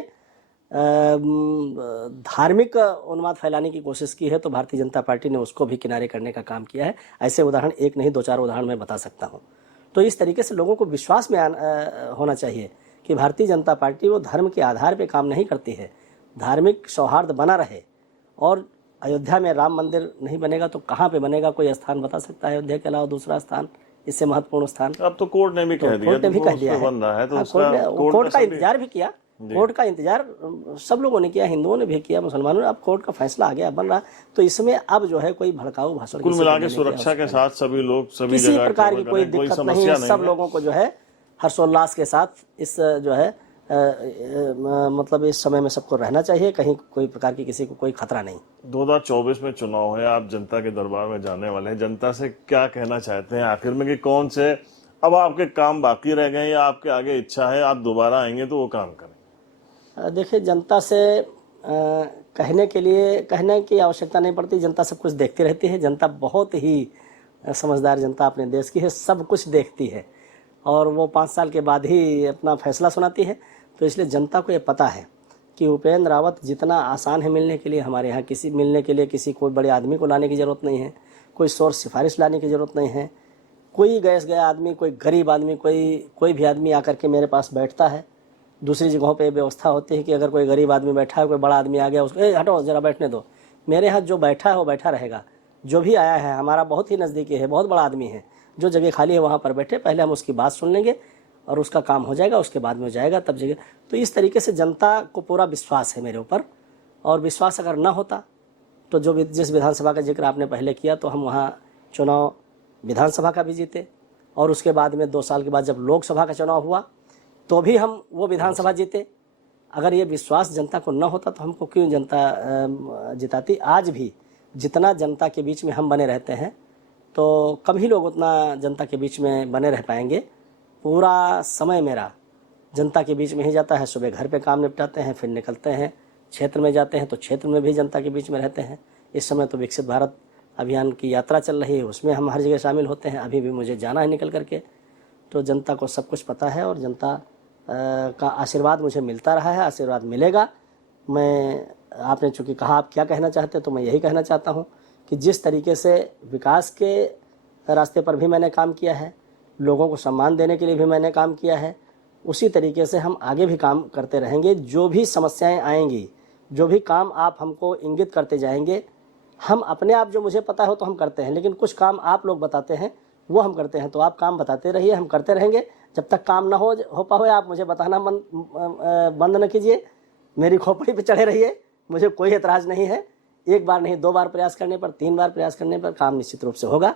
धार्मिक उन्माद फैलाने की कोशिश की है तो भारतीय जनता पार्टी ने उसको भी किनारे करने का काम किया है। ऐसे उदाहरण एक नहीं 2-4 उदाहरण मैं बता सकता हूँ। तो इस तरीके से लोगों को विश्वास में होना चाहिए कि भारतीय जनता पार्टी वो धर्म के आधार पर काम नहीं करती है, धार्मिक सौहार्द बना रहे। और अयोध्या में राम मंदिर नहीं बनेगा तो कहाँ पे बनेगा? कोई स्थान बता सकता है अयोध्या के अलावा दूसरा स्थान, इससे महत्वपूर्ण स्थान? अब तो कोर्ट ने भी कह दिया, कोर्ट ने भी कह दिया है, बन रहा है तो कोर्ट का इंतजार भी किया, कोर्ट का इंतजार सब लोगों ने किया, हिंदुओं ने भी किया, मुसलमानों ने। अब कोर्ट का फैसला आ गया, बन रहा, तो इसमें अब जो है कोई भड़काऊ भाषण कुल मिला के सुरक्षा के साथ सभी लोग सभी किसी जगह प्रकार की कोई दिक्कत नहीं है। सब लोगों को जो है हर्षोल्लास के साथ इस जो है मतलब इस समय में सबको रहना चाहिए, कहीं कोई प्रकार की किसी को कोई खतरा नहीं। 2024 में चुनाव है, आप जनता के दरबार में जाने वाले हैं, जनता से क्या कहना चाहते हैं आखिर में कि कौन से अब आपके काम बाकी रह गए या आपके आगे इच्छा है आप दोबारा आएंगे तो वो काम करें? देखिए, जनता से कहने की आवश्यकता नहीं पड़ती, जनता सब कुछ देखती रहती है। जनता बहुत ही समझदार जनता अपने देश की है, सब कुछ देखती है और वो 5 साल के बाद ही अपना फैसला सुनाती है। तो इसलिए जनता को ये पता है कि उपेंद्र रावत जितना आसान है मिलने के लिए, हमारे यहाँ किसी कोई बड़े आदमी को लाने की ज़रूरत नहीं है, कोई सोर्स सिफारिश लाने की ज़रूरत नहीं है। कोई गैस गया आदमी, कोई गरीब आदमी, कोई भी आदमी आकर के मेरे पास बैठता है। दूसरी जगहों पे व्यवस्था होती है कि अगर कोई गरीब आदमी बैठा है, कोई बड़ा आदमी आ गया, उसको हटो ज़रा बैठने दो। मेरे यहाँ जो बैठा है वो बैठा रहेगा। जो भी आया है हमारा बहुत ही नज़दीकी है, बहुत बड़ा आदमी है, जो जगह खाली है वहाँ पर बैठे, पहले हम उसकी बात सुन लेंगे और उसका काम हो जाएगा, उसके बाद में हो जाएगा तब जगह। तो इस तरीके से जनता को पूरा विश्वास है मेरे ऊपर, और विश्वास अगर ना होता तो जिस विधानसभा का जिक्र आपने पहले किया, तो हम वहाँ चुनाव विधानसभा का भी जीते और उसके बाद में 2 साल के बाद जब लोकसभा का चुनाव हुआ तो भी हम वो विधानसभा जीते। अगर ये विश्वास जनता को न होता तो हमको क्यों जनता जिताती? आज भी जितना जनता के बीच में हम बने रहते हैं तो कम ही लोग उतना जनता के बीच में बने रह पाएंगे। पूरा समय मेरा जनता के बीच में ही जाता है। सुबह घर पे काम निपटाते हैं, फिर निकलते हैं, क्षेत्र में जाते हैं तो क्षेत्र में भी जनता के बीच में रहते हैं। इस समय तो विकसित भारत अभियान की यात्रा चल रही है, उसमें हम हर जगह शामिल होते हैं। अभी भी मुझे जाना है निकल करके। तो जनता को सब कुछ पता है और जनता का आशीर्वाद मुझे मिलता रहा है, आशीर्वाद मिलेगा। आपने चूँकि कहा आप क्या कहना चाहते हैं, तो मैं यही कहना चाहता हूँ कि जिस तरीके से विकास के रास्ते पर भी मैंने काम किया है, लोगों को सम्मान देने के लिए भी मैंने काम किया है, उसी तरीके से हम आगे भी काम करते रहेंगे। जो भी समस्याएं आएंगी, जो भी काम आप हमको इंगित करते जाएंगे, हम अपने आप जो मुझे पता हो तो हम करते हैं, लेकिन कुछ काम आप लोग बताते हैं वो हम करते हैं। तो आप काम बताते रहिए, हम करते रहेंगे। जब तक काम ना हो पाए आप मुझे बताना बंद न कीजिए, मेरी खोपड़ी पे चढ़े रहिए, मुझे कोई एतराज़ नहीं है। 1 बार नहीं 2 बार प्रयास करने पर, 3 बार प्रयास करने पर काम निश्चित रूप से होगा।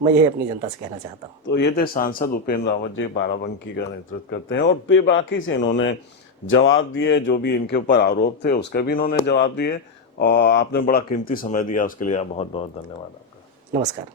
मैं यही अपनी जनता से कहना चाहता हूँ। तो ये थे सांसद उपेंद्र रावत जी, बाराबंकी का नेतृत्व करते हैं और बेबाकी से इन्होंने जवाब दिए, जो भी इनके ऊपर आरोप थे उसका भी इन्होंने जवाब दिए और आपने बड़ा कीमती समय दिया, उसके लिए बहुत बहुत धन्यवाद आपका। नमस्कार।